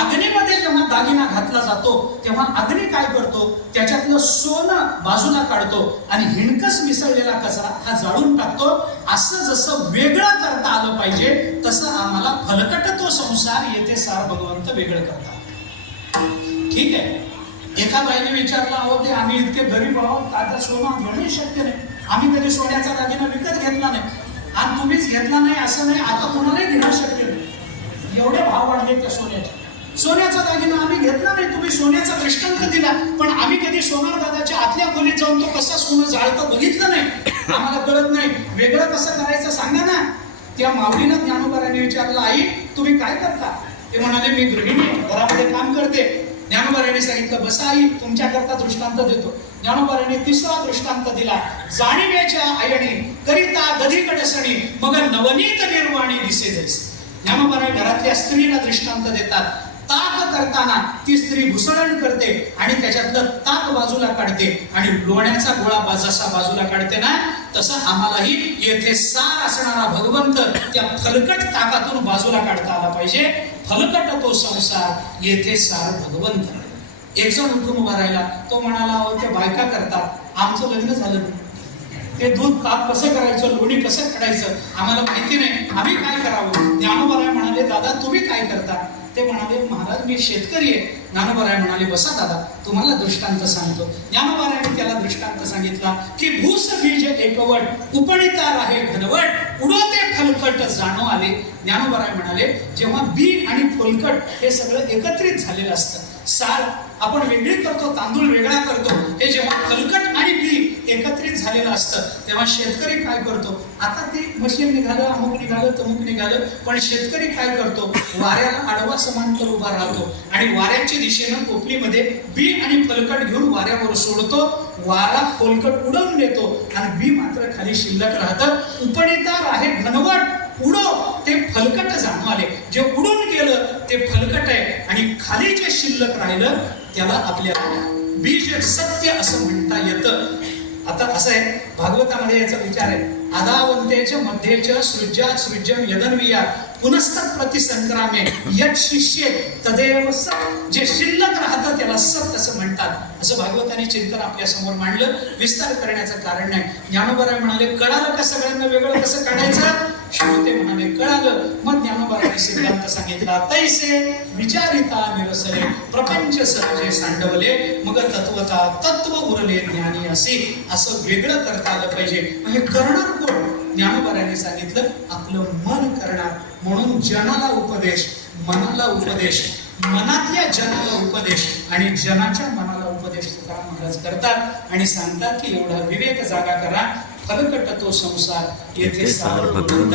अग्नीमध्ये जेव्हा दागिना घातला जातो, तेव्हा अग्नी काय करतो, त्याच्यातलं सोनं बाजूला काढतो आणि हिणकस मिसळलेला कचरा हा जाळून टाकतो. असं जसं वेगळं करता आलं पाहिजे, तसं आम्हाला फलकट तो संसार येथे सार भगवंत वेगळं करतात. ठीक आहे. एका बाईने विचारला, अहो ते आम्ही इतके गरीब आहोत, आता सोनं घेणं शक्य नाही, आम्ही कधी सोन्याचा दागिना विकत घेतला नाही, आणि तुम्हीच घेतला नाही असं नाही, आता कोणालाही घेणं शक्य नाही. एवढे भाव वाढले त्या सोन्याचे. सोन्याचा दागिना आम्ही घेतला नाही, तुम्ही सोन्याचा दृष्टांत दिला, पण आम्ही कधी सोनार दादाच्या आतल्या खोलीत जाऊन तो कसा सोनं जाळतं बघितलं नाही, आम्हाला कळत नाही. वेगळं कसं करायचं सांगा ना. त्या माऊलीनं ज्ञानोबारांनी विचारलं, आई तुम्ही काय करता? ते म्हणाले, मी गृहिणी, घरामध्ये काम करते. ज्ञानोबारांनी सांगितलं, बसा आई, तुमच्याकरता दृष्टांत देतो. ज्ञानोबारांनी तिसरा दृष्टांत दिला, जाणीवेच्या आयणी करिता दधी कडसणी मग नवनीत निर्वाणी दिसे जैसे. ज्ञानोबाराय घरातल्या स्त्रीला दृष्टांत देतात. ताक करताना ती स्त्री घुसळण करते आणि त्याच्यातलं ताक बाजूला काढते आणि लोण्याचा गोळा जसा बाजूला काढते ना, तसं आम्हालाही येथे सार असणारा भगवंत त्या फलकट ताकातून बाजूला काढता आला पाहिजे. फलकट तो संसार येथे सार भगवंत. एक जण उठून उभा राहिला. तो म्हणाला, अहो त्या बायका करतात, आमचं लग्न झालं नाही, ते दूध ताक कसं करायचं, लोणी कसं काढायचं आम्हाला माहिती नाही, आम्ही काय करावं? ज्ञानोबाराय म्हणाले, दादा तुम्ही काय करता? ते म्हणाले, महाराज मी शेतकरी आहे. ज्ञानोबाराय म्हणाले, बसा दादा तुम्हाला दृष्टांत सांगतो. ज्ञानोबारायांनी त्याला दृष्टांत सांगितला की भूस बीज एकवट उपणिता राहे घनवट उडोते फलकट जाणो आले. ज्ञानोबाराय म्हणाले, जेव्हा बी आणि फुलकट हे सगळं एकत्रित झालेलं असतं, सार आपण वेगळी करतो, तांदूळ वेगळा करतो, हे जेव्हा फलकट आणि बी एकत्रित झालेलं असतं, तेव्हा शेतकरी काय करतो? आता ते मशीन निघालं, अमुक निघालं, तमुक निघालं, पण शेतकरी काय करतो? वाऱ्याला आडवा समांतर उभा राहतो आणि वाऱ्याच्या दिशेनं कोपलीमध्ये बी आणि फलकट घेऊन वाऱ्यावर सोडतो. वारा फलकट उडवून देतो आणि बी मात्र खाली शिल्लक राहतं. उपणिता आहे घनवट उडो ते फलकट जाणू आले. जे उडून गेलं ते फलकट आहे आणि खाली जे शिल्लक राहिलं त्याला आपल्याला बीज सत्य असं म्हणता येतं. आता असं आहे, भागवतामध्ये याचा विचार आहे, आदावंतेच मध्येच सृज्यात सृज्यम यदन्विया पुनस्तत् प्रतिसंग्रामे यत शिष्ये तदेव सत. जे शिल्लक राहतं त्याला सत असं म्हणतात. असं भागवताने चिंतन आपल्या समोर मांडलं. विस्तार करण्याचं कारण नाही. ज्ञानोबा म्हणाले कळालं का सगळ्यांना वेगळं कसं काढायचं. श्रोते म्हणाले कळालं. मग ज्ञानोबाने सिद्धांत सांगितला तैसे विचारिता निरसले प्रपंच सहजे सांडवले मग तत्वता तत्व उरले ज्ञानी असे. असं वेगळं करता आलं पाहिजे. म्हणजे करणार कोण. ज्ञानोबाने सांगितलं आपलं मन करणार. म्हणून जनाला उपदेश, मनाला उपदेश, मनातल्या जनाला उपदेश आणि जनाच्या मनाला उपदेश तुकाराम महाराज करतात आणि सांगतात की एवढा विवेक जागा करा. फलकट तो संसार येथे सार भगवंत.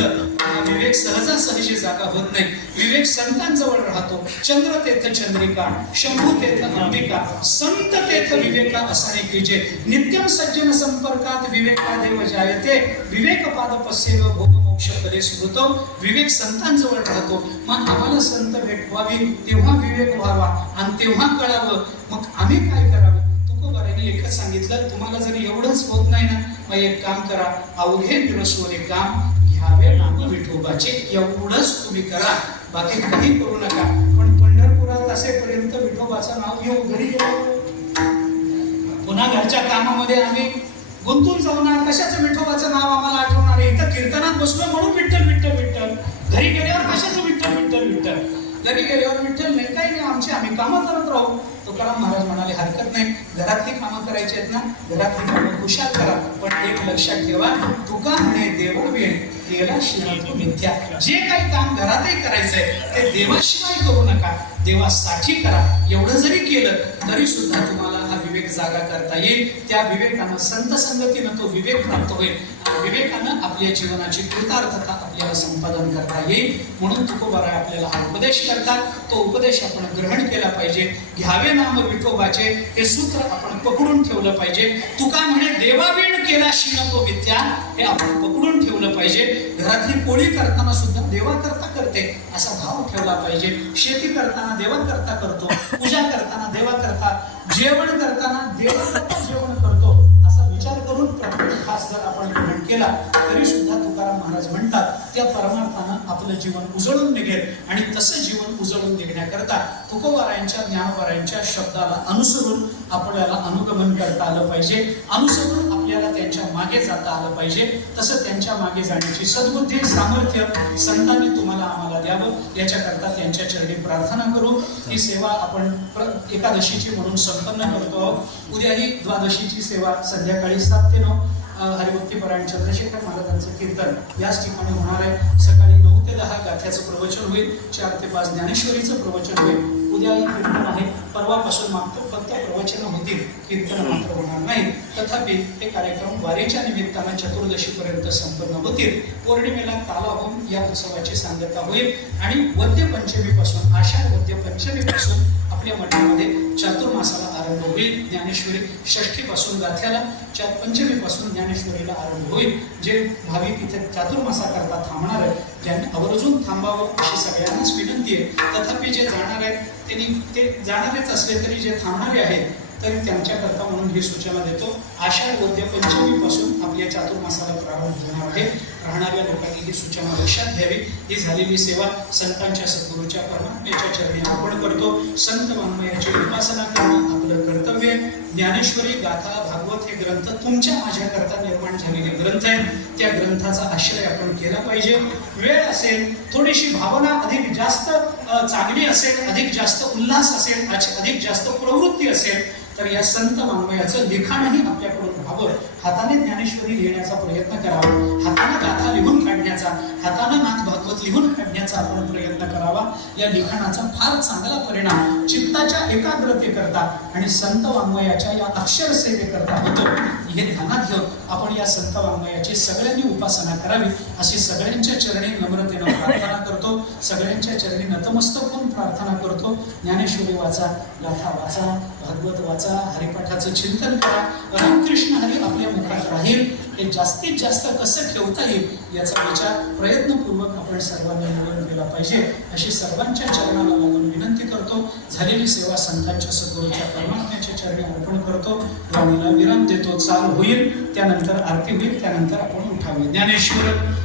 विवेक सहजासहजी जागा होत नाही. विवेक संतांजवळ राहतो. चंद्र तेथ चंद्रिका, शंभू तेथ अंबिका, संत तेथ विवेका असाने कीजे. नित्यम सज्जन संपर्कात विवेका देव जायते. विवेक पाद पस्येव भोग मोक्ष पदे स्मृतो. विवेक संतांजवळ राहतो. मग आम्हाला संत भेटवावी तेव्हा विवेक व्हावा आणि तेव्हा कळावं. मग आम्ही काय करावं. तुकोबारांनी एकच सांगितलं तुम्हाला जर एवढंच होत नाही ना मग एक काम करा. अवघे निरसोरे काम घ्यावे नाम विठोबाचे. एवढंच तुम्ही करा. बाकी काही करू नका. पण पंढरपुरात असेपर्यंत विठोबाचं नाव घेऊ घरी गेलो. पुन्हा घरच्या कामामध्ये आम्ही गुंतून जाऊन कशाचं विठोबाचं नाव आम्हाला आठवणार आहे. इथं कीर्तनात बसलो म्हणून विठ्ठल विठ्ठल विठ्ठल. घरी गेल्यावर कशाचं विठ्ठल विठ्ठल विठ्ठल. घरी गेल्यावर विठ्ठल नाही काही नाही. आम्ही कामं करत राहू. तुकाराम महाराज म्हणाले हरकत नाही. घरातली कामं करायची आहेत ना घरातली कामं खुशाल करा. पण एक लक्षात ठेवा तुका म्हणे देवावेळ केला शिवाय तो मिथ्या. जे काही काम घरातही करायचंय ते देवाशिवाय करू नका. देवासाठी करा. एवढं जरी केलं तरी सुद्धा तुम्हाला हा विवेक जागा करता येईल. त्या विवेकानं संत संगतीनं तो विवेक प्राप्त होईल. विवेकानं आपल्या जीवनाची कृतार्थता आपल्याला संपादन करता येईल. म्हणून तुकोबाराय आपल्याला हा उपदेश करतात. तो उपदेश आपण ग्रहण केला पाहिजे. घ्यावे नाम विठोबाचे हे सूत्र आपण पकडून ठेवलं पाहिजे. तुका म्हणे देवावीण केला शीन तो मिथ्या. हे आपण पकडून ठेवलं पाहिजे. घरातली पोळी करताना सुद्धा देवा करता करते असा भाव ठेवला पाहिजे. शेती करताना देवा करता करतो. पूजा करताना देवा करता, जेवण करताना देवा करता जेवण करतो असा विचार करून प्रत्येक खास जर आपण ग्रहण केला तरी सुद्धा तुकाराम महाराज म्हणतात त्या परमार्थानं आपलं जीवन उजळून निघेल. आणि तसं जीवन उजळून निघण्याकरता तुकोबारायांच्या ज्ञानोबारायांच्या शब्दाला अनुसरून आपल्याला अनुगमन करता आलं पाहिजे. अनुसरून आपल्याला त्यांच्या मागे जाता आलं पाहिजे. तसं त्यांच्या मागे जाण्याची सद्बुद्धी सामर्थ्य संतांनी तुम्हाला आम्हाला द्यावं याच्याकरता त्यांच्या चरणी प्रार्थना करू. ही सेवा आपण एकादशीची म्हणून संपन्न करतो आहोत. उद्याही द्वादशीची सेवा संध्याकाळी 7 ते 9 हरिभक्तीपरायण चंद्रशेखर महाराजांचं कीर्तन याच ठिकाणी होणार आहे. सकाळी 9 ते 10 गाथ्याचं प्रवचन होईल. 4 ते 5 ज्ञानेश्वरीचं प्रवचन होईल. उद्याही कीर्तन आहे. परवापासून मात्र फक्त प्रवचन होतील. कीर्तन मात्र होणार नाही. तथापि हे कार्यक्रम वारीच्या निमित्तानं चतुर्दशीपर्यंत संपन्न होतील. पौर्णिमेला कालाहोम या उत्सवाची सांगता होईल. आणि वद्य पंचमीपासून आषाढ वद्य पंचमीपासून आपल्या मठामध्ये चातुर्मासाला आरंभ होईल. ज्ञानेश्वरी षष्ठीपासून गाथ्याला, पंचमीपासून ज्ञानेश्वरीला आरंभ होईल. जे भाविक इथे चातुर्मासा करता थांबणार आहेत ज्यांनी आवर्जून थांबावं अशी सगळ्यांनाच विनंती आहे. तथापि जे जाणार आहेत त्यांनी ते जाणारेच असले तरी जे थांबणारे आहेत तरी त्यांच्याकरता म्हणून ही सूचना देतो. आषाढ वद्य पंचमीपासून आपल्या चातुर्मासाला प्रारंभ होणार आहे. राहणाऱ्या लोकांनी ही सूचना लक्षात घ्यावी. ही झालेली सेवा संतांच्या सद्गुरूच्या परमात्म्याच्या चरणी अर्पण करतो. संत वाङ्मयाची उपासना करणं आपलं कर्तव्य. ज्ञानेश्वरी गाथा भागवत हे ग्रंथ तुमच्या माझ्याकरता निर्माण झालेले ग्रंथ आहेत. त्या ग्रंथाचा आश्रय आपण केला पाहिजे. वेळ असेल, थोडीशी भावना अधिक जास्त चांगली असेल, अधिक जास्त उल्हास असेल, अधिक जास्त प्रवृत्ती असेल तर या संत वाङ्मयाचं लिखाणही आपल्याकडून व्हावं. हाताने ज्ञानेश्वरी लिहिण्याचा प्रयत्न करावा. हाताने गाथा लिहून काढण्याचा, हाताने नाथ भागवत लिहून काढण्याचा आपण प्रयत्न करावा. या लिखाणाचा फार चांगला परिणाम चित्ताच्या एकाग्रतेकरता आणि संत वाङ्मयाच्या या अक्षर सेवेकरता होतो. हे ध्यानात घेऊन आपण या संत वाङ्मयाची सगळ्यांनी उपासना करावी अशी सगळ्यांच्या चरणी नम्रतेनं प्रार्थना करतो. सगळ्यांच्या चरणी नतमस्तक होऊन प्रार्थना करतो. ज्ञानेश्वरी वाचा, गाथा वाचा, भागवत वाचा, हरिपाठाचं चिंतन करा. रामकृष्ण हरी आपल्या डोक्यात राहील हे जास्तीत जास्त कसं ठेवता येईल याचा विचार प्रयत्नपूर्वक आपण सर्वांनी मिळून केला पाहिजे अशी सर्वांच्या चरणाला लागून विनंती करतो. झालेली सेवा संतांच्या सद्गुरूच्या परमात्म्याच्या चरणी अर्पण करतो. वाणीला विराम देतो. चाल होईल त्यानंतर आरती होईल त्यानंतर आपण उठावे. ज्ञानेश्वर